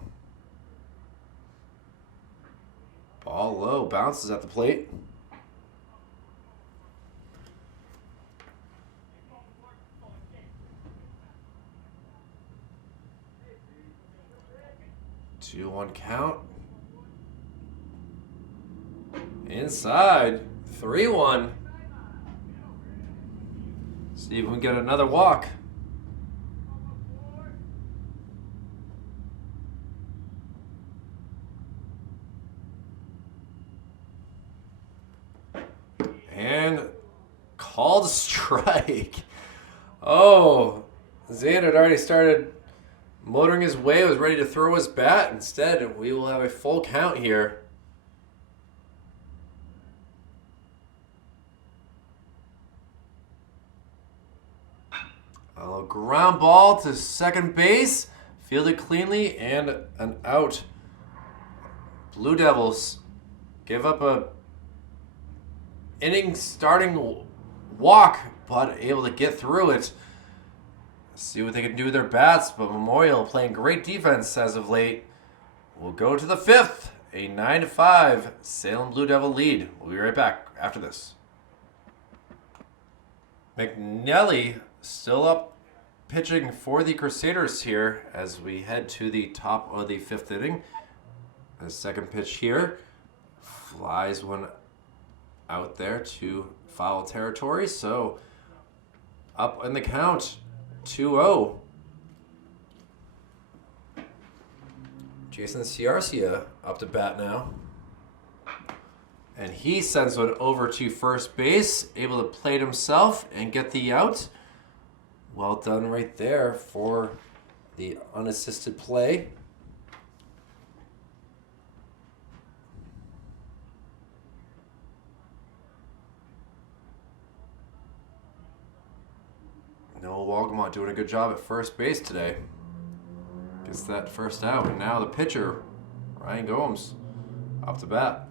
Ball low, bounces at the plate. Two, 1 count. Inside, 3-1. See if we can get another walk. And called strike. Oh, Xander had already started motoring his way, was ready to throw his bat. Instead, we will have a full count here. A ground ball to second base, fielded cleanly, and an out. Blue Devils give up a inning starting walk, but able to get through it. See what they can do with their bats, but Memorial playing great defense as of late. We'll go to the 5th, a 9-5 Salem Blue Devil lead. We'll be right back after this. McNelly still up pitching for the Crusaders here as we head to the top of the 5th inning. The second pitch here flies one out there to foul territory. So up in the count, 2-0. Jason Ciarcia up to bat now. And he sends one over to first base, able to plate himself and get the out. Well done right there for the unassisted play. Noah Walgamont doing a good job at first base today. Gets that first out, and now the pitcher, Ryan Gomes, up to bat.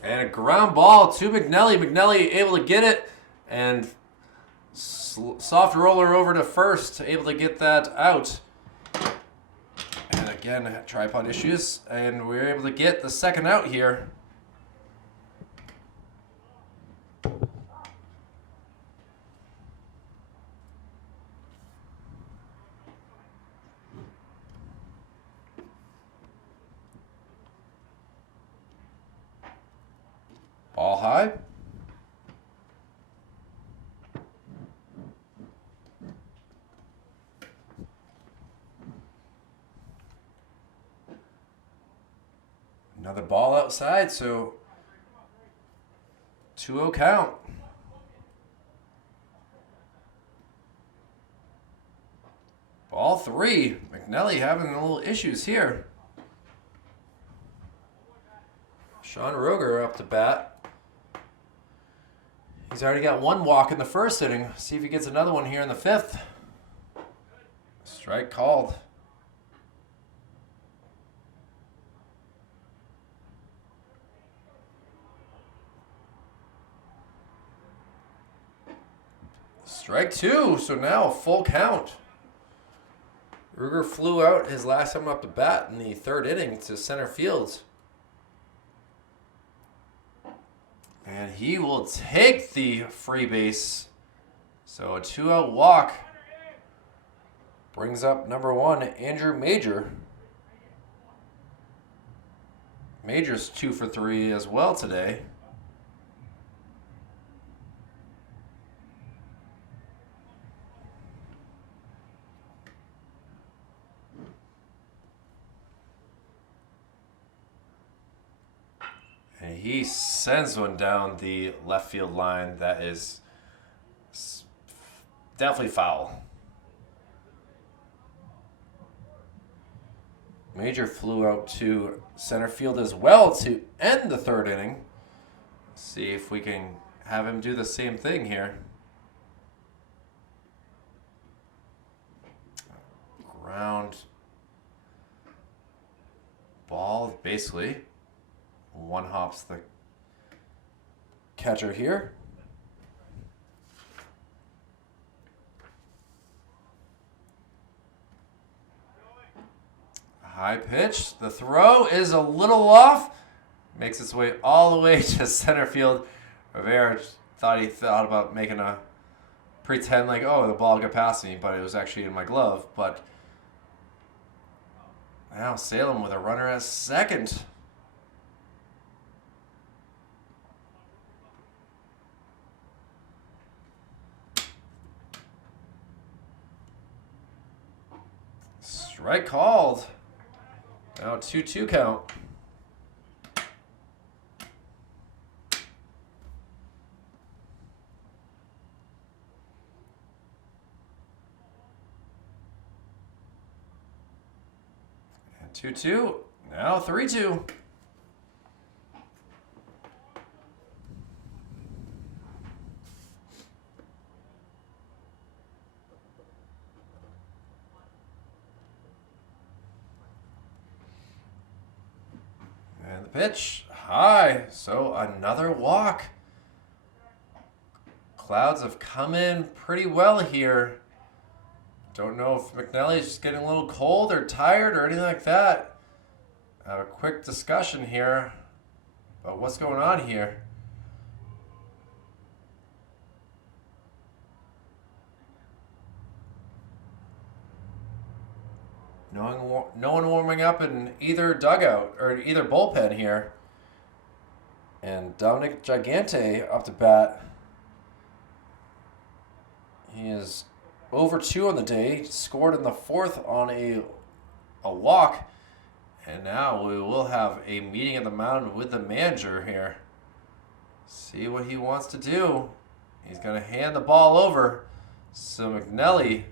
And a ground ball to McNelly. McNelly able to get it, and soft roller over to first, able to get that out. And again, tripod issues, and we're able to get the second out here. Ball high. Another ball outside, so 2-0 count. Ball 3. McNelly having a little issues here. Sean Roger up to bat. He's already got one walk in the first inning. See if he gets another one here in the 5th. Strike called. Strike 2, so now a full count. Ruger flew out his last time up to bat in the 3rd inning to center field. And he will take the free base. So a 2-out walk brings up number 1, Andrew Major. Major's 2 for 3 as well today. And he sends one down the left field line that is definitely foul. Major flew out to center field as well to end the 3rd inning. See if we can have him do the same thing here. Ground ball, basically. One hops the catcher here. High pitch. The throw is a little off. Makes its way all the way to center field. Rivera thought about making a pretend like, oh, the ball got past me, but it was actually in my glove. But now Salem with a runner at second. Strike called. Now 2-2 count. And 2-2. Now 3-2. And the pitch, high. So another walk. Clouds have come in pretty well here. Don't know if McNelly's just getting a little cold or tired or anything like that. Have a quick discussion here about what's going on here. No one warming up in either dugout or either bullpen here. And Dominic Gigante up to bat. He is over 2 on the day. Scored in the 4th on a walk. And now we will have a meeting at the mound with the manager here. See what he wants to do. He's going to hand the ball over. So McNelly,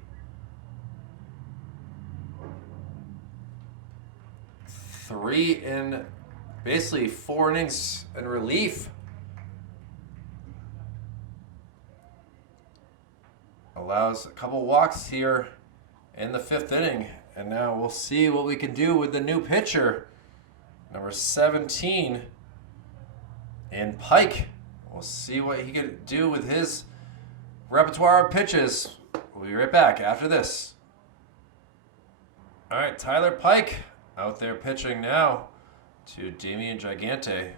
3 in basically 4 innings in relief. Allows a couple walks here in the 5th inning. And now we'll see what we can do with the new pitcher, number 17, and Pike. We'll see what he could do with his repertoire of pitches. We'll be right back after this. All right, Tyler Pike out there pitching now to Damian Gigante.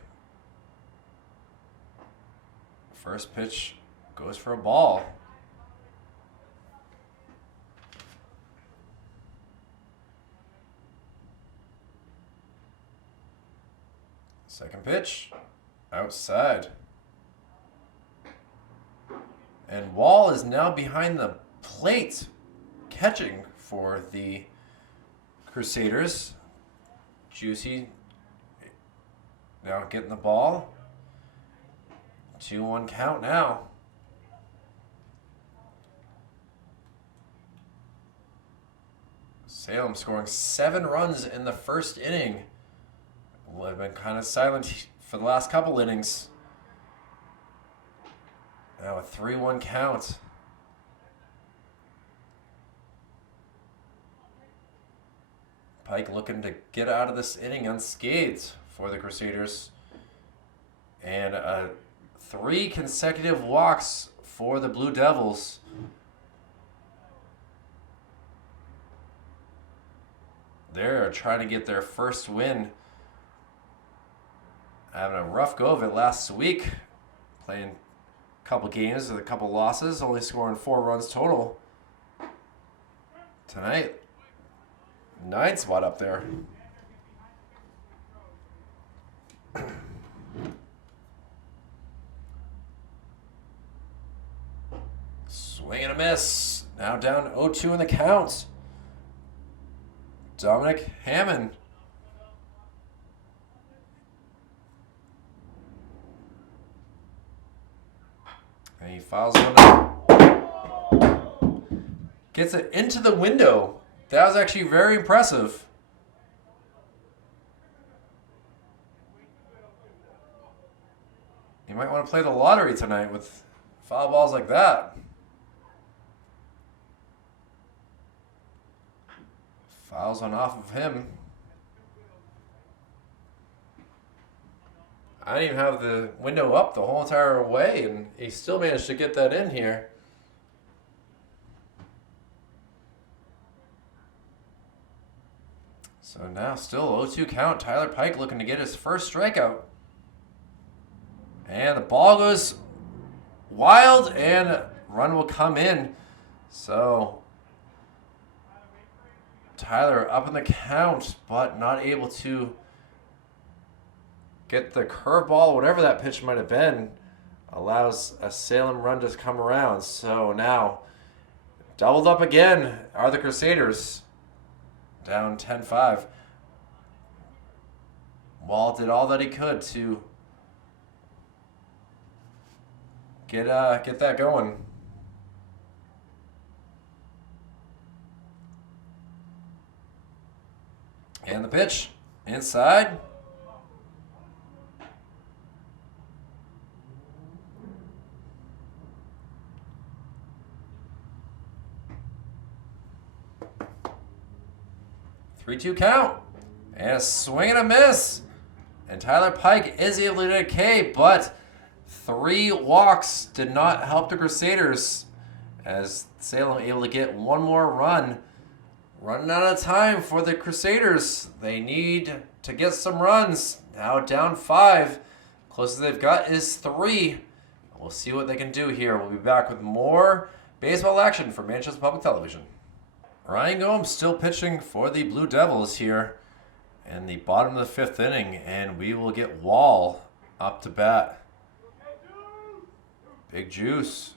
First pitch goes for a ball. Second pitch, outside. And Wall is now behind the plate, catching for the Crusaders. Juicy now getting the ball. 2-1 count now. Salem scoring 7 runs in the 1st inning. Well, I've been kind of silent for the last couple innings. Now a 3-1 count. Pike looking to get out of this inning unscathed for the Crusaders. And 3 consecutive walks for the Blue Devils. They're trying to get their first win. Having a rough go of it last week. Playing a couple games with a couple losses. Only scoring 4 runs total. Tonight, 9 spot up there. Swing and a miss. Now down 0-2 in the count. Dominic Hammond. And he fouls one up. Gets it into the window. That was actually very impressive. You might want to play the lottery tonight with foul balls like that. Fouls one off of him. I didn't even have the window up the whole entire way, and he still managed to get that in here. So now still 0-2 count. Tyler Pike looking to get his first strikeout. And the ball goes wild, and a run will come in. So Tyler up in the count, but not able to get the curveball, whatever that pitch might have been, allows a Salem run to come around. So now, doubled up again are the Crusaders. Down 10-5. Wall did all that he could to get that going. And the pitch, inside. Three-two count. And a swing and a miss. And Tyler Pike is able to get a K, but 3 walks did not help the Crusaders as Salem able to get one more run. Running out of time for the Crusaders. They need to get some runs. Now down 5. Closest they've got is 3. We'll see what they can do here. We'll be back with more baseball action for Manchester Public Television. Ryan Gomes still pitching for the Blue Devils here in the bottom of the 5th inning, and we will get Wall up to bat. Big Juice.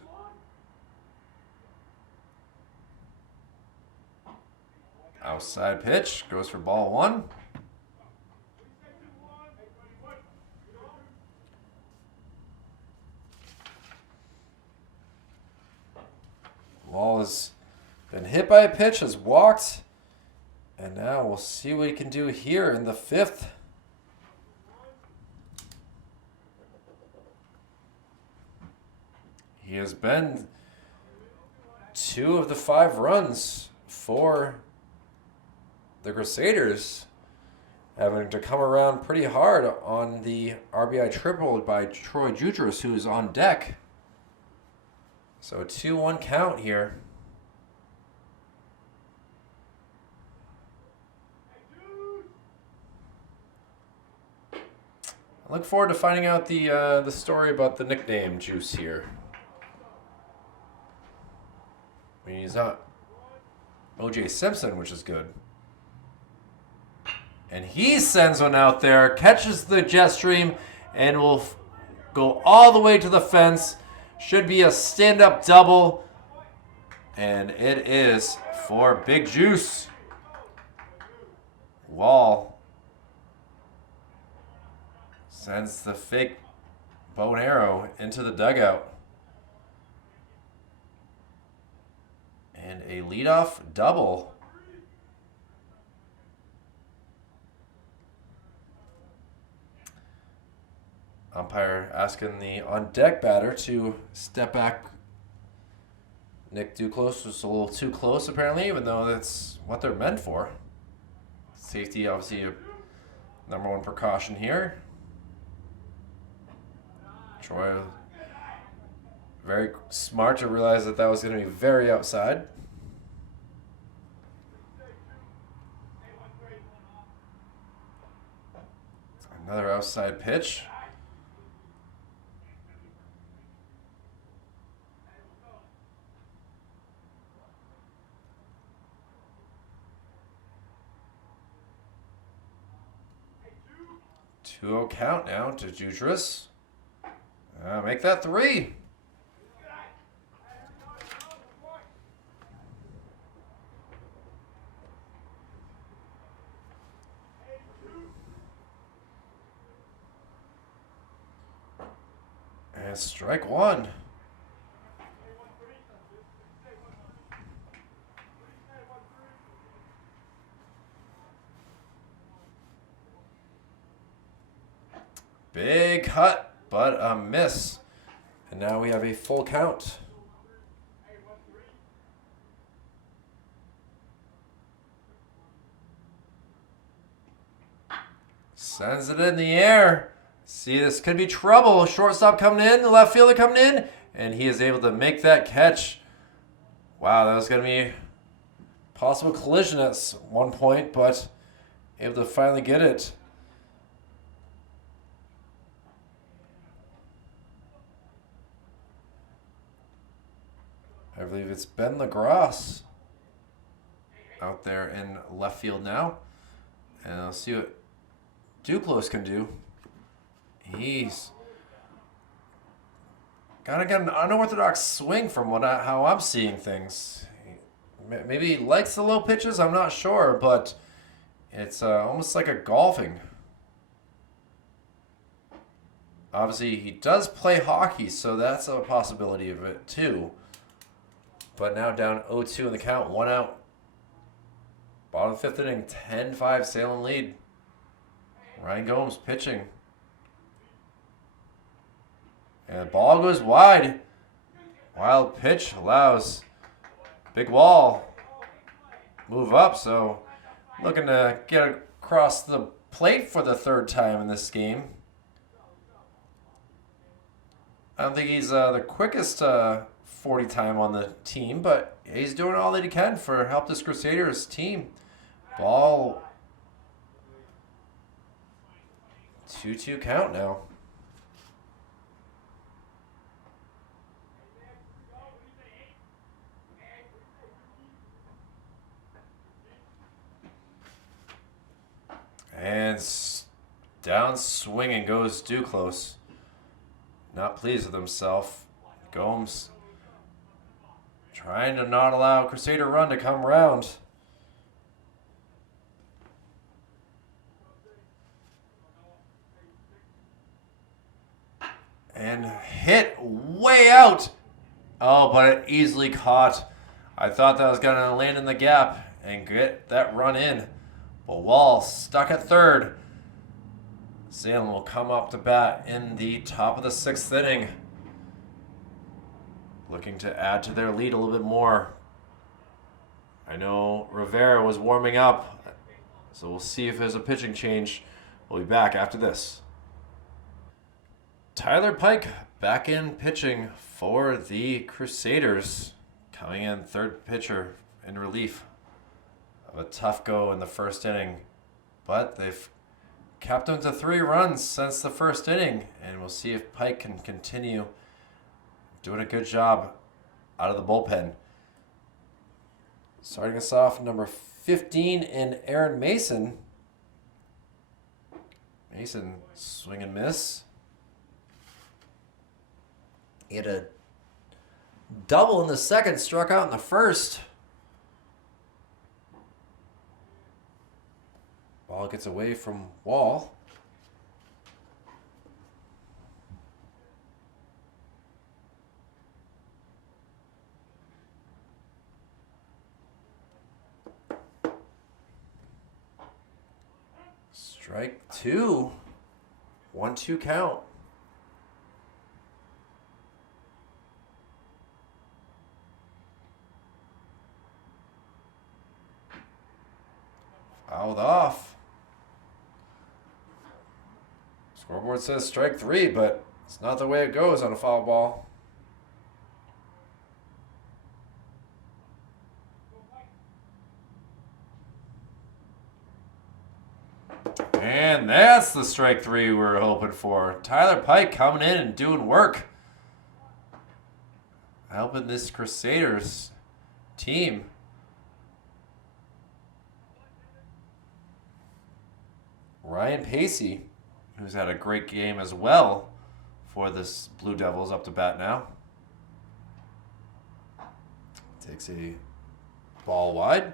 Outside pitch, goes for ball 1. Wall has been hit by a pitch, has walked, and now we'll see what he can do here in the 5th. He has been 2 of the 5 runs for the Crusaders, having to come around pretty hard on the RBI triple by Troy Jutras, who's on deck. So a 2-1 count here. I look forward to finding out the story about the nickname Juice here. I mean, he's not O.J. Simpson, which is good. And he sends one out there, catches the jet stream, and will go all the way to the fence. Should be a stand-up double. And it is for Big Juice. Wall sends the fake bow and arrow into the dugout. And a leadoff double. Umpire asking the on-deck batter to step back. Nick Duclos was a little too close, apparently, even though that's what they're meant for. Safety, obviously, a #1 precaution here. Troy, very smart to realize that was going to be very outside. Another outside pitch. Two-0 count now to Jutras. Make that 3. And strike 1. Big cut, but a miss. And now we have a full count. Sends it in the air. See, this could be trouble. Shortstop coming in, the left fielder coming in, and he is able to make that catch. Wow, that was going to be a possible collision at one point, but able to finally get it. I believe it's Ben LaGrosse out there in left field now. And I'll see what Duclos can do. He's gotta get an unorthodox swing from how I'm seeing things. Maybe he likes the low pitches, I'm not sure, but it's almost like a golfing. Obviously, he does play hockey, so that's a possibility of it too. But now down 0-2 in the count, 1 out. Bottom of the 5th inning, 10-5 Salem lead. Ryan Gomes pitching. And the ball goes wide. Wild pitch allows Big Wall move up. So looking to get across the plate for the third time in this game. I don't think he's the quickest 40 time on the team, but he's doing all that he can for help this Crusaders team. Ball 2-2 count now. And down swinging goes Duclos. Not pleased with himself. Gomes trying to not allow Crusader run to come round. And hit way out. Oh, but it easily caught. I thought that was going to land in the gap and get that run in. But Wall stuck at third. Salem will come up to bat in the top of the 6th inning. Looking to add to their lead a little bit more. I know Rivera was warming up, so we'll see if there's a pitching change. We'll be back after this. Tyler Pike back in pitching for the Crusaders. Coming in third pitcher in relief of a tough go in the first inning. But they've kept them to 3 runs since the first inning. And we'll see if Pike can continue doing a good job out of the bullpen. Starting us off, number 15 in Aaron Mason. Mason swing and miss. He had a double in the second, struck out in the first. Ball gets away from Wall. Strike 2. 1-2 count. Fouled off. Scoreboard says strike 3, but it's not the way it goes on a foul ball. And that's the strike 3 we were hoping for. Tyler Pike coming in and doing work. Helping this Crusaders team. Ryan Pacey, who's had a great game as well for this Blue Devils, up to bat now. Takes a ball wide.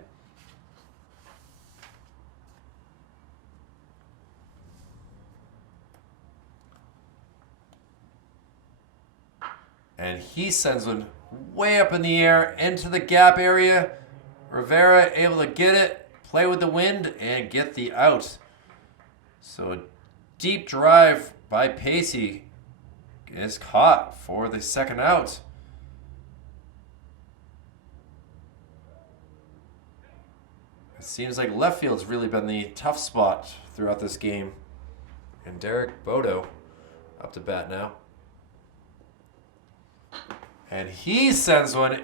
And he sends one way up in the air into the gap area. Rivera able to get it, play with the wind, and get the out. So a deep drive by Pacey is caught for the second out. It seems like left field's really been the tough spot throughout this game. And Derek Bodo up to bat now. And he sends one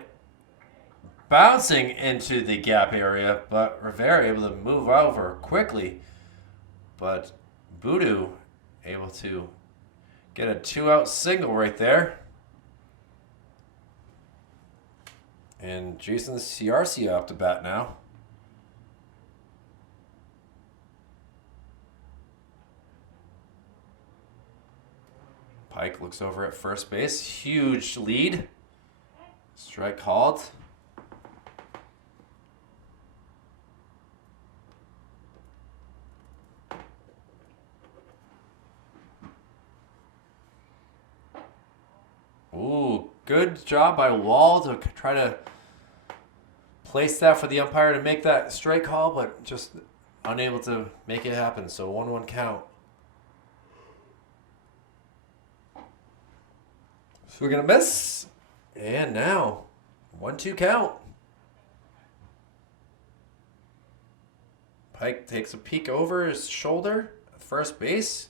bouncing into the gap area, but Rivera able to move over quickly. But Boudou able to get a 2-out single right there. And Jason Ciarcia up to bat now. Pike looks over at first base. Huge lead. Strike called. Ooh, good job by Wall to try to place that for the umpire to make that strike call, but just unable to make it happen. So 1-1 count. So we're going to miss. And now, 1-2 count. Pike takes a peek over his shoulder at first base.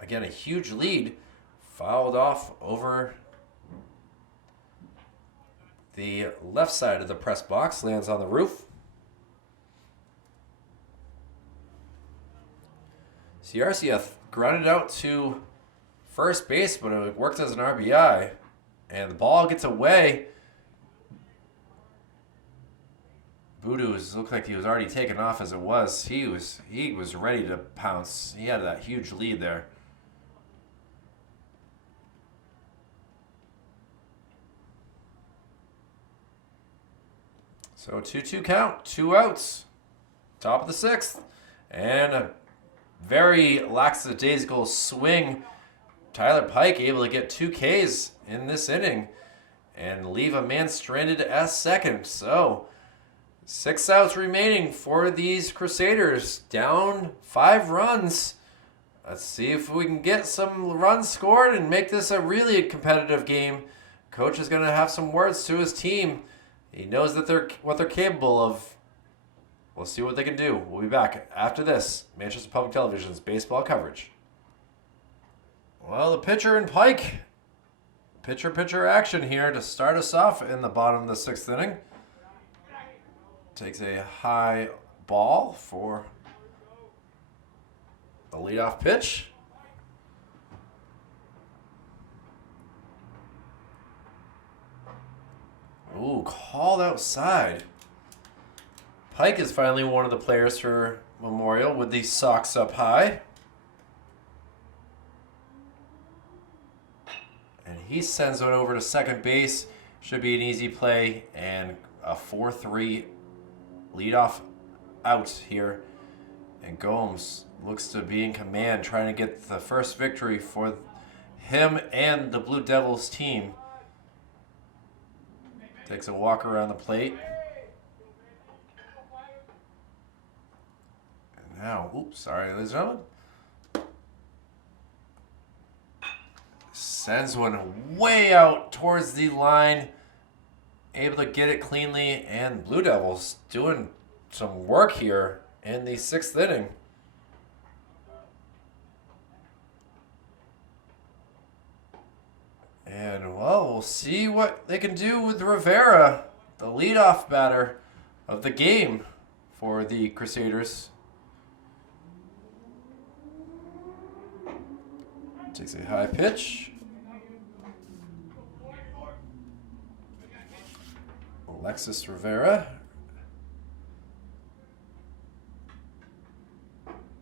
Again, a huge lead. Fouled off over the left side of the press box. Lands on the roof. CRCF grounded out to first base, but it worked as an RBI. And the ball gets away. Voodoo's looked like he was already taken off as it was. He was ready to pounce. He had that huge lead there. So 2-2 count, 2 outs. Top of the 6th. And a very lackadaisical swing. Tyler Pike able to get 2 Ks in this inning and leave a man stranded at second. So 6 outs remaining for these Crusaders. Down 5 runs. Let's see if we can get some runs scored and make this a really competitive game. Coach is going to have some words to his team. He knows that what they're capable of. We'll see what they can do. We'll be back after this. Manchester Public Television's baseball coverage. Well, the pitcher and Pike. Pitcher action here to start us off in the bottom of the 6th inning. Takes a high ball for the leadoff pitch. Ooh, called outside. Pike is finally one of the players for Memorial with these socks up high. And he sends it over to second base. Should be an easy play and a 4-3 leadoff out here. And Gomes looks to be in command, trying to get the first victory for him and the Blue Devils team. Takes a walk around the plate. And now, oops, sorry, ladies and gentlemen. Sends one way out towards the line. Able to get it cleanly. And Blue Devils doing some work here in the 6th inning. And, well, we'll see what they can do with Rivera, the leadoff batter of the game for the Crusaders. Takes a high pitch. Alexis Rivera.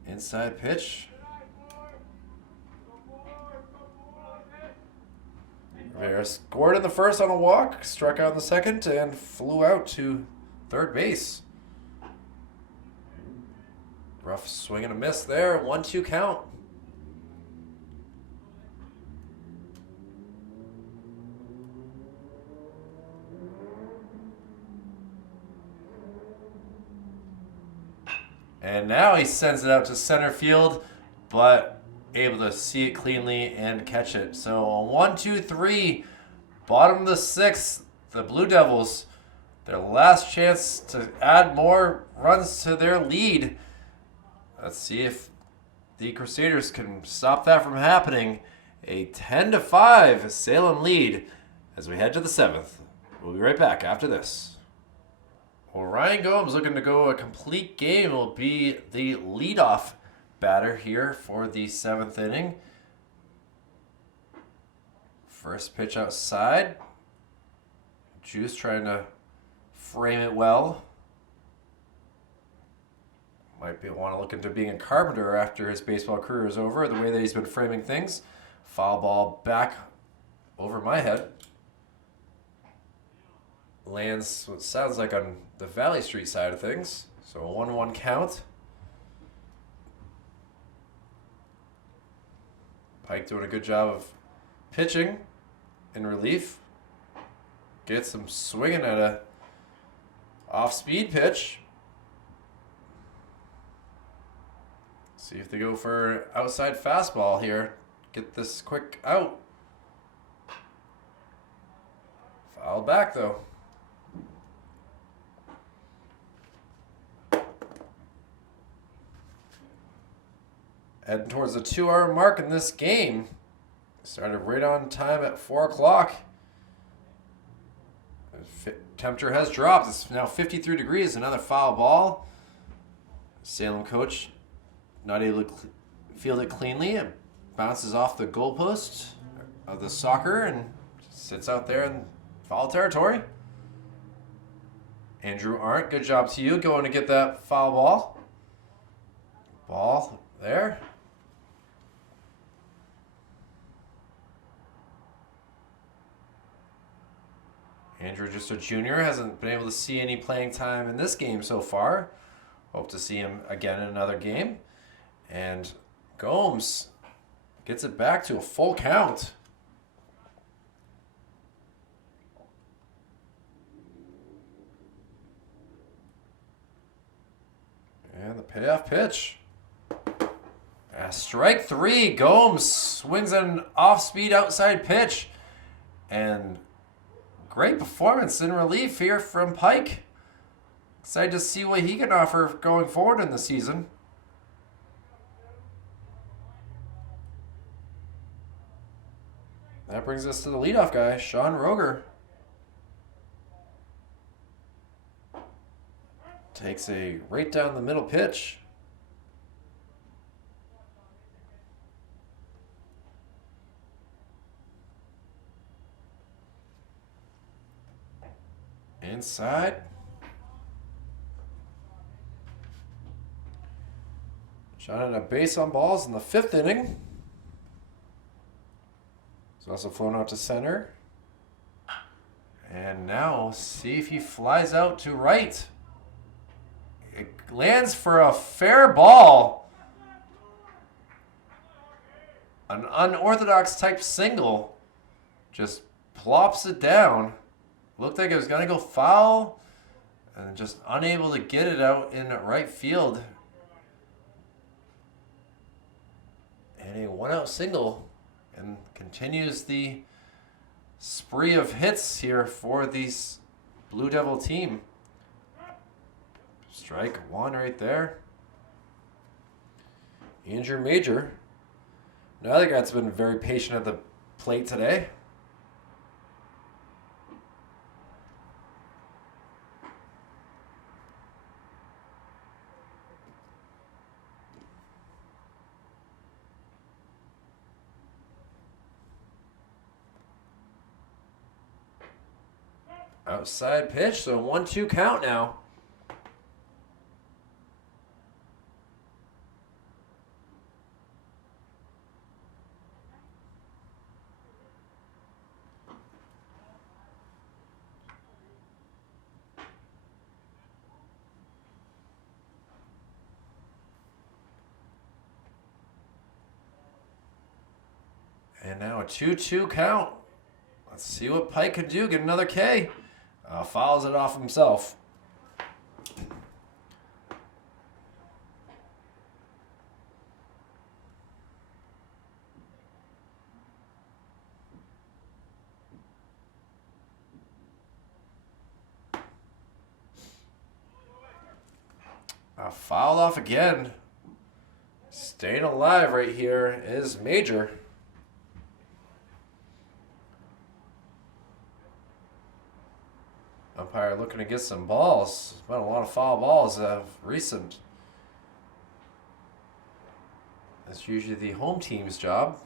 Inside pitch. Rivera scored in the first on a walk, struck out in the second, and flew out to third base. Rough swing and a miss there. 1-2 count. And now he sends it out to center field, but able to see it cleanly and catch it. So 1-2-3, bottom of the 6th, the Blue Devils, their last chance to add more runs to their lead. Let's see if the Crusaders can stop that from happening. A 10-5 Salem lead as we head to the 7th. We'll be right back after this. Well, Ryan Gomes looking to go a complete game. Will be the leadoff batter here for the 7th inning. First pitch outside. Juice trying to frame it well. Might want to look into being a carpenter after his baseball career is over, the way that he's been framing things. Foul ball back over my head. Lands what sounds like on the Valley Street side of things. So a 1-1 count. Pike doing a good job of pitching in relief. Gets him swinging at a off-speed pitch. See if they go for outside fastball here. Get this quick out. Foul back though. Heading towards the 2-hour mark in this game. Started right on time at 4 o'clock. Temperature has dropped. It's now 53 degrees. Another foul ball. Salem coach not able to field it cleanly. It bounces off the goalpost of the soccer and sits out there in foul territory. Andrew Arndt, good job to you going to get that foul ball. Ball there. Andrew, just a junior, hasn't been able to see any playing time in this game so far. Hope to see him again in another game. And Gomes gets it back to a full count. And the payoff pitch. Strike 3. Gomes swings an off-speed outside pitch. And great performance in relief here from Pike. Excited to see what he can offer going forward in the season. That brings us to the leadoff guy, Sean Roger. Takes a right down the middle pitch. Inside. Shot at a base on balls in the 5th inning. He's also flown out to center. And now see if he flies out to right. It lands for a fair ball. An unorthodox type single. Just plops it down. Looked like it was going to go foul. And just unable to get it out in right field. And a 1-out single. And continues the spree of hits here for this Blue Devil team. Strike 1 right there. Andrew Major. Another guy that's been very patient at the plate today. Outside pitch, so 1-2 count now. And now a 2-2 count. Let's see what Pike can do. Get another K. Fouls it off himself. Fouled off again. Staying alive right here is Major. Umpire looking to get some balls. There's been a lot of foul balls of recent. That's usually the home team's job.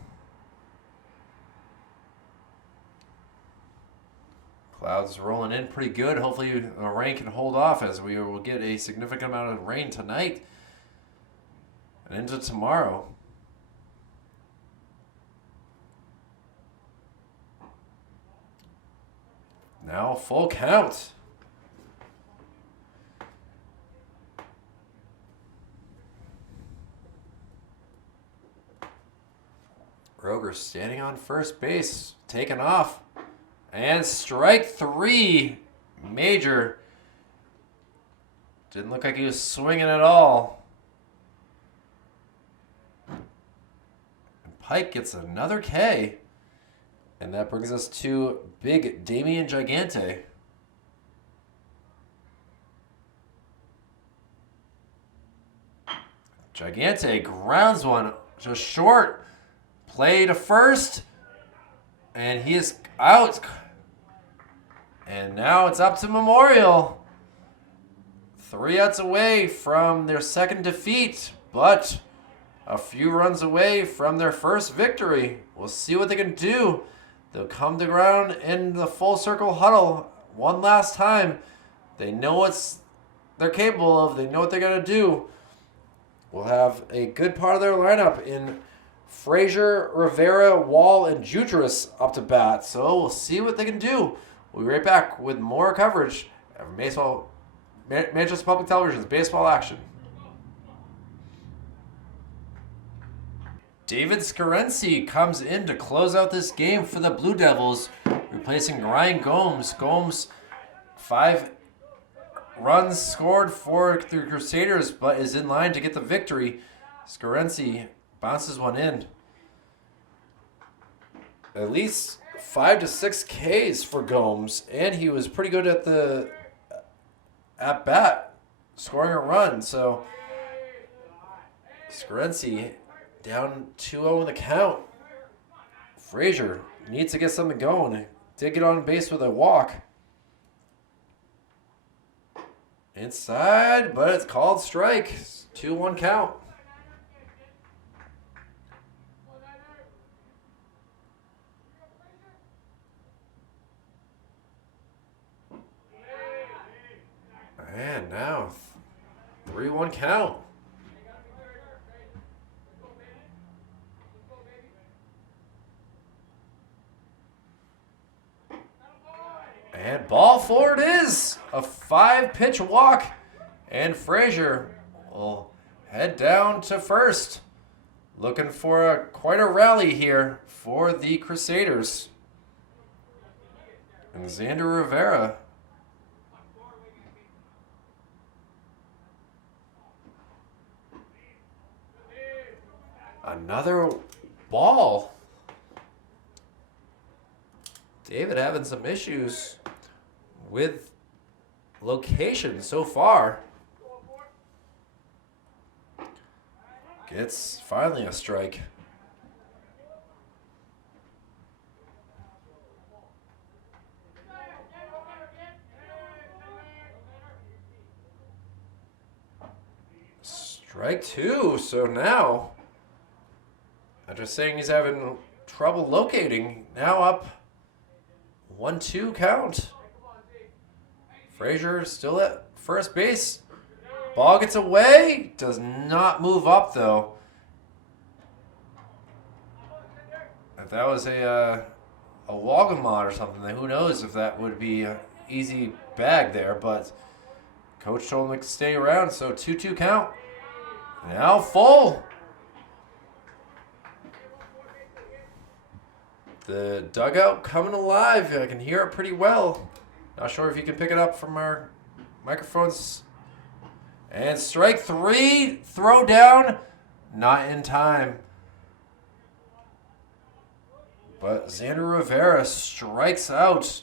Clouds rolling in pretty good. Hopefully the rain can hold off as we will get a significant amount of rain tonight and into tomorrow. Now full count. Roger standing on first base, taken off. And strike 3. Major. Didn't look like he was swinging at all. And Pike gets another K. And that brings us to big Damian Gigante. Gigante grounds one just short. Play to first. And he is out. And now it's up to Memorial. 3 outs away from their second defeat, but a few runs away from their first victory. We'll see what they can do. They'll come to ground in the full circle huddle one last time. They know what they're capable of. They know what they're going to do. We'll have a good part of their lineup in Frazier, Rivera, Wall, and Jutras up to bat. So we'll see what they can do. We'll be right back with more coverage of Manchester Public Television's baseball action. David Scarenci comes in to close out this game for the Blue Devils, replacing Ryan Gomes. Gomes, 5 runs scored for the Crusaders, but is in line to get the victory. Scarenci bounces one in. At least 5 to 6 Ks for Gomes, and he was pretty good at the at bat, scoring a run. So Scarenci down 2-0 in the count. Frazier needs to get something going. Did get on base with a walk. Inside, but it's called strike. 2-1 count. And now 3-1 count. And ball 4 it is. A 5-pitch walk. And Frazier will head down to first. Looking for quite a rally here for the Crusaders. And Xander Rivera. Another ball. David having some issues with location so far. Gets finally a strike. Strike 2. So now, after saying he's having trouble locating, now up 1-2 count. Frazier still at first base. Ball gets away. Does not move up though. If that was a Wagamot or something, then who knows if that would be an easy bag there. But coach told him to stay around, so 2-2 count. Now full. The dugout coming alive. I can hear it pretty well. Not sure if you can pick it up from our microphones. And strike 3. Throw down. Not in time. But Xander Rivera strikes out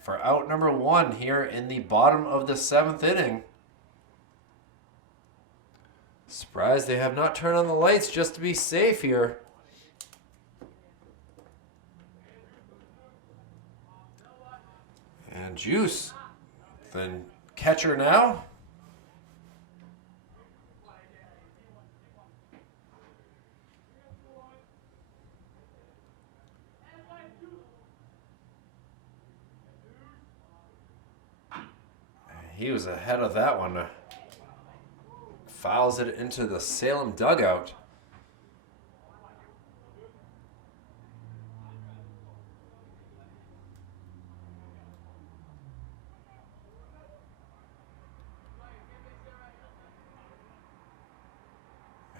for out number 1 here in the bottom of the 7th inning. Surprised they have not turned on the lights just to be safe here. And Juice, then catcher now. He was ahead of that one. Fouls it into the Salem dugout.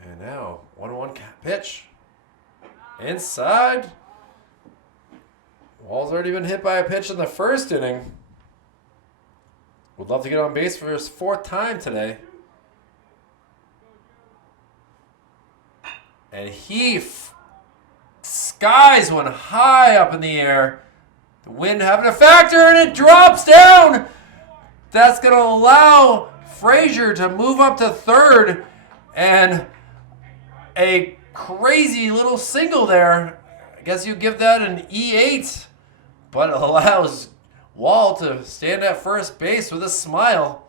And now, 1-1 pitch. Inside. Wall's already been hit by a pitch in the first inning. Would love to get on base for his 4th time today. And he skies one high up in the air. The wind having a factor, and it drops down. That's going to allow Frazier to move up to third. And a crazy little single there. I guess you give that an E8, but it allows Wall to stand at first base with a smile.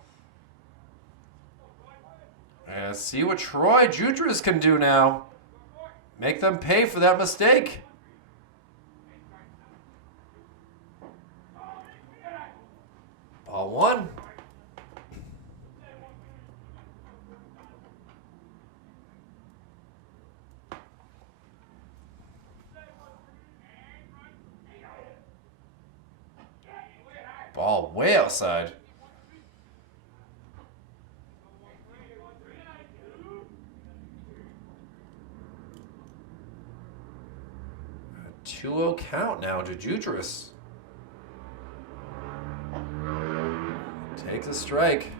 And see what Troy Jutras can do now. Make them pay for that mistake. Ball one. Ball way outside. A 2-0 count now to Jutras. Takes a strike.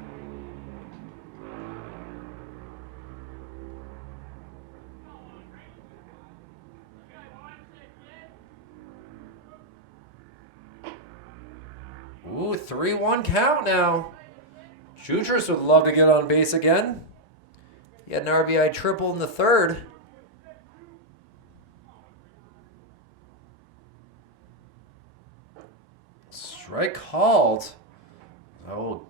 Ooh, 3-1 count now. Jutras would love to get on base again. He had an RBI triple in the third. Strike called. Oh,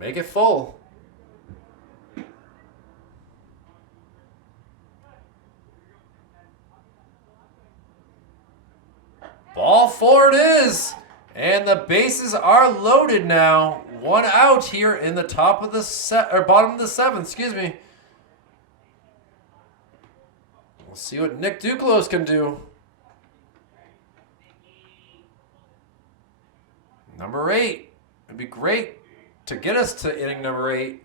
make it full. Ball four it is. And the bases are loaded now. One out here in the top of the bottom of the seventh, excuse me. We'll see what Nick Duclos can do. Number 8. It'd be great to get us to inning number 8.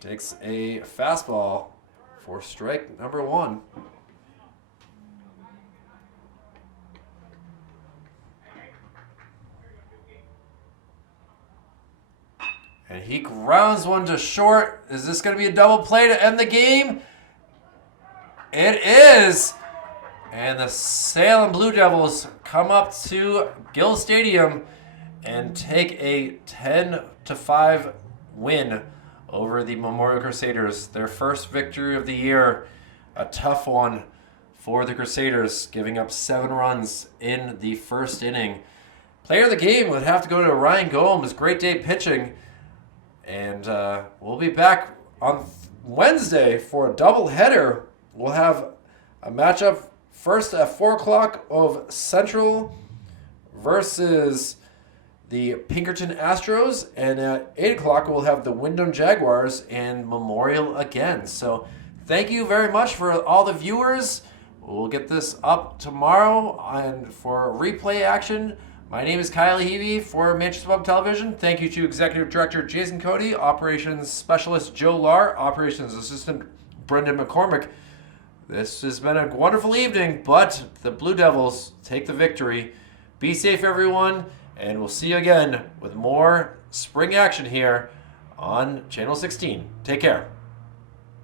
Takes a fastball for strike number 1. And he grounds one to short. Is this going to be a double play to end the game? It is. And the Salem Blue Devils come up to Gill Stadium and take a 10-5 win over the Memorial Crusaders. Their first victory of the year. A tough one for the Crusaders, giving up 7 runs in the first inning. Player of the game would have to go to Ryan Gomes. Great day pitching. And we'll be back on Wednesday for a doubleheader. We'll have a matchup first at 4 o'clock of Central versus the Pinkerton Astros. And at 8 o'clock, we'll have the Wyndham Jaguars and Memorial again. So thank you very much for all the viewers. We'll get this up tomorrow and for replay action. My name is Kyle Levy for Manchester Public Television. Thank you to Executive Director Jason Cody, Operations Specialist Joe Lahr, Operations Assistant Brendan McCormick. This has been a wonderful evening, but the Blue Devils take the victory. Be safe, everyone, and we'll see you again with more spring action here on Channel 16. Take care.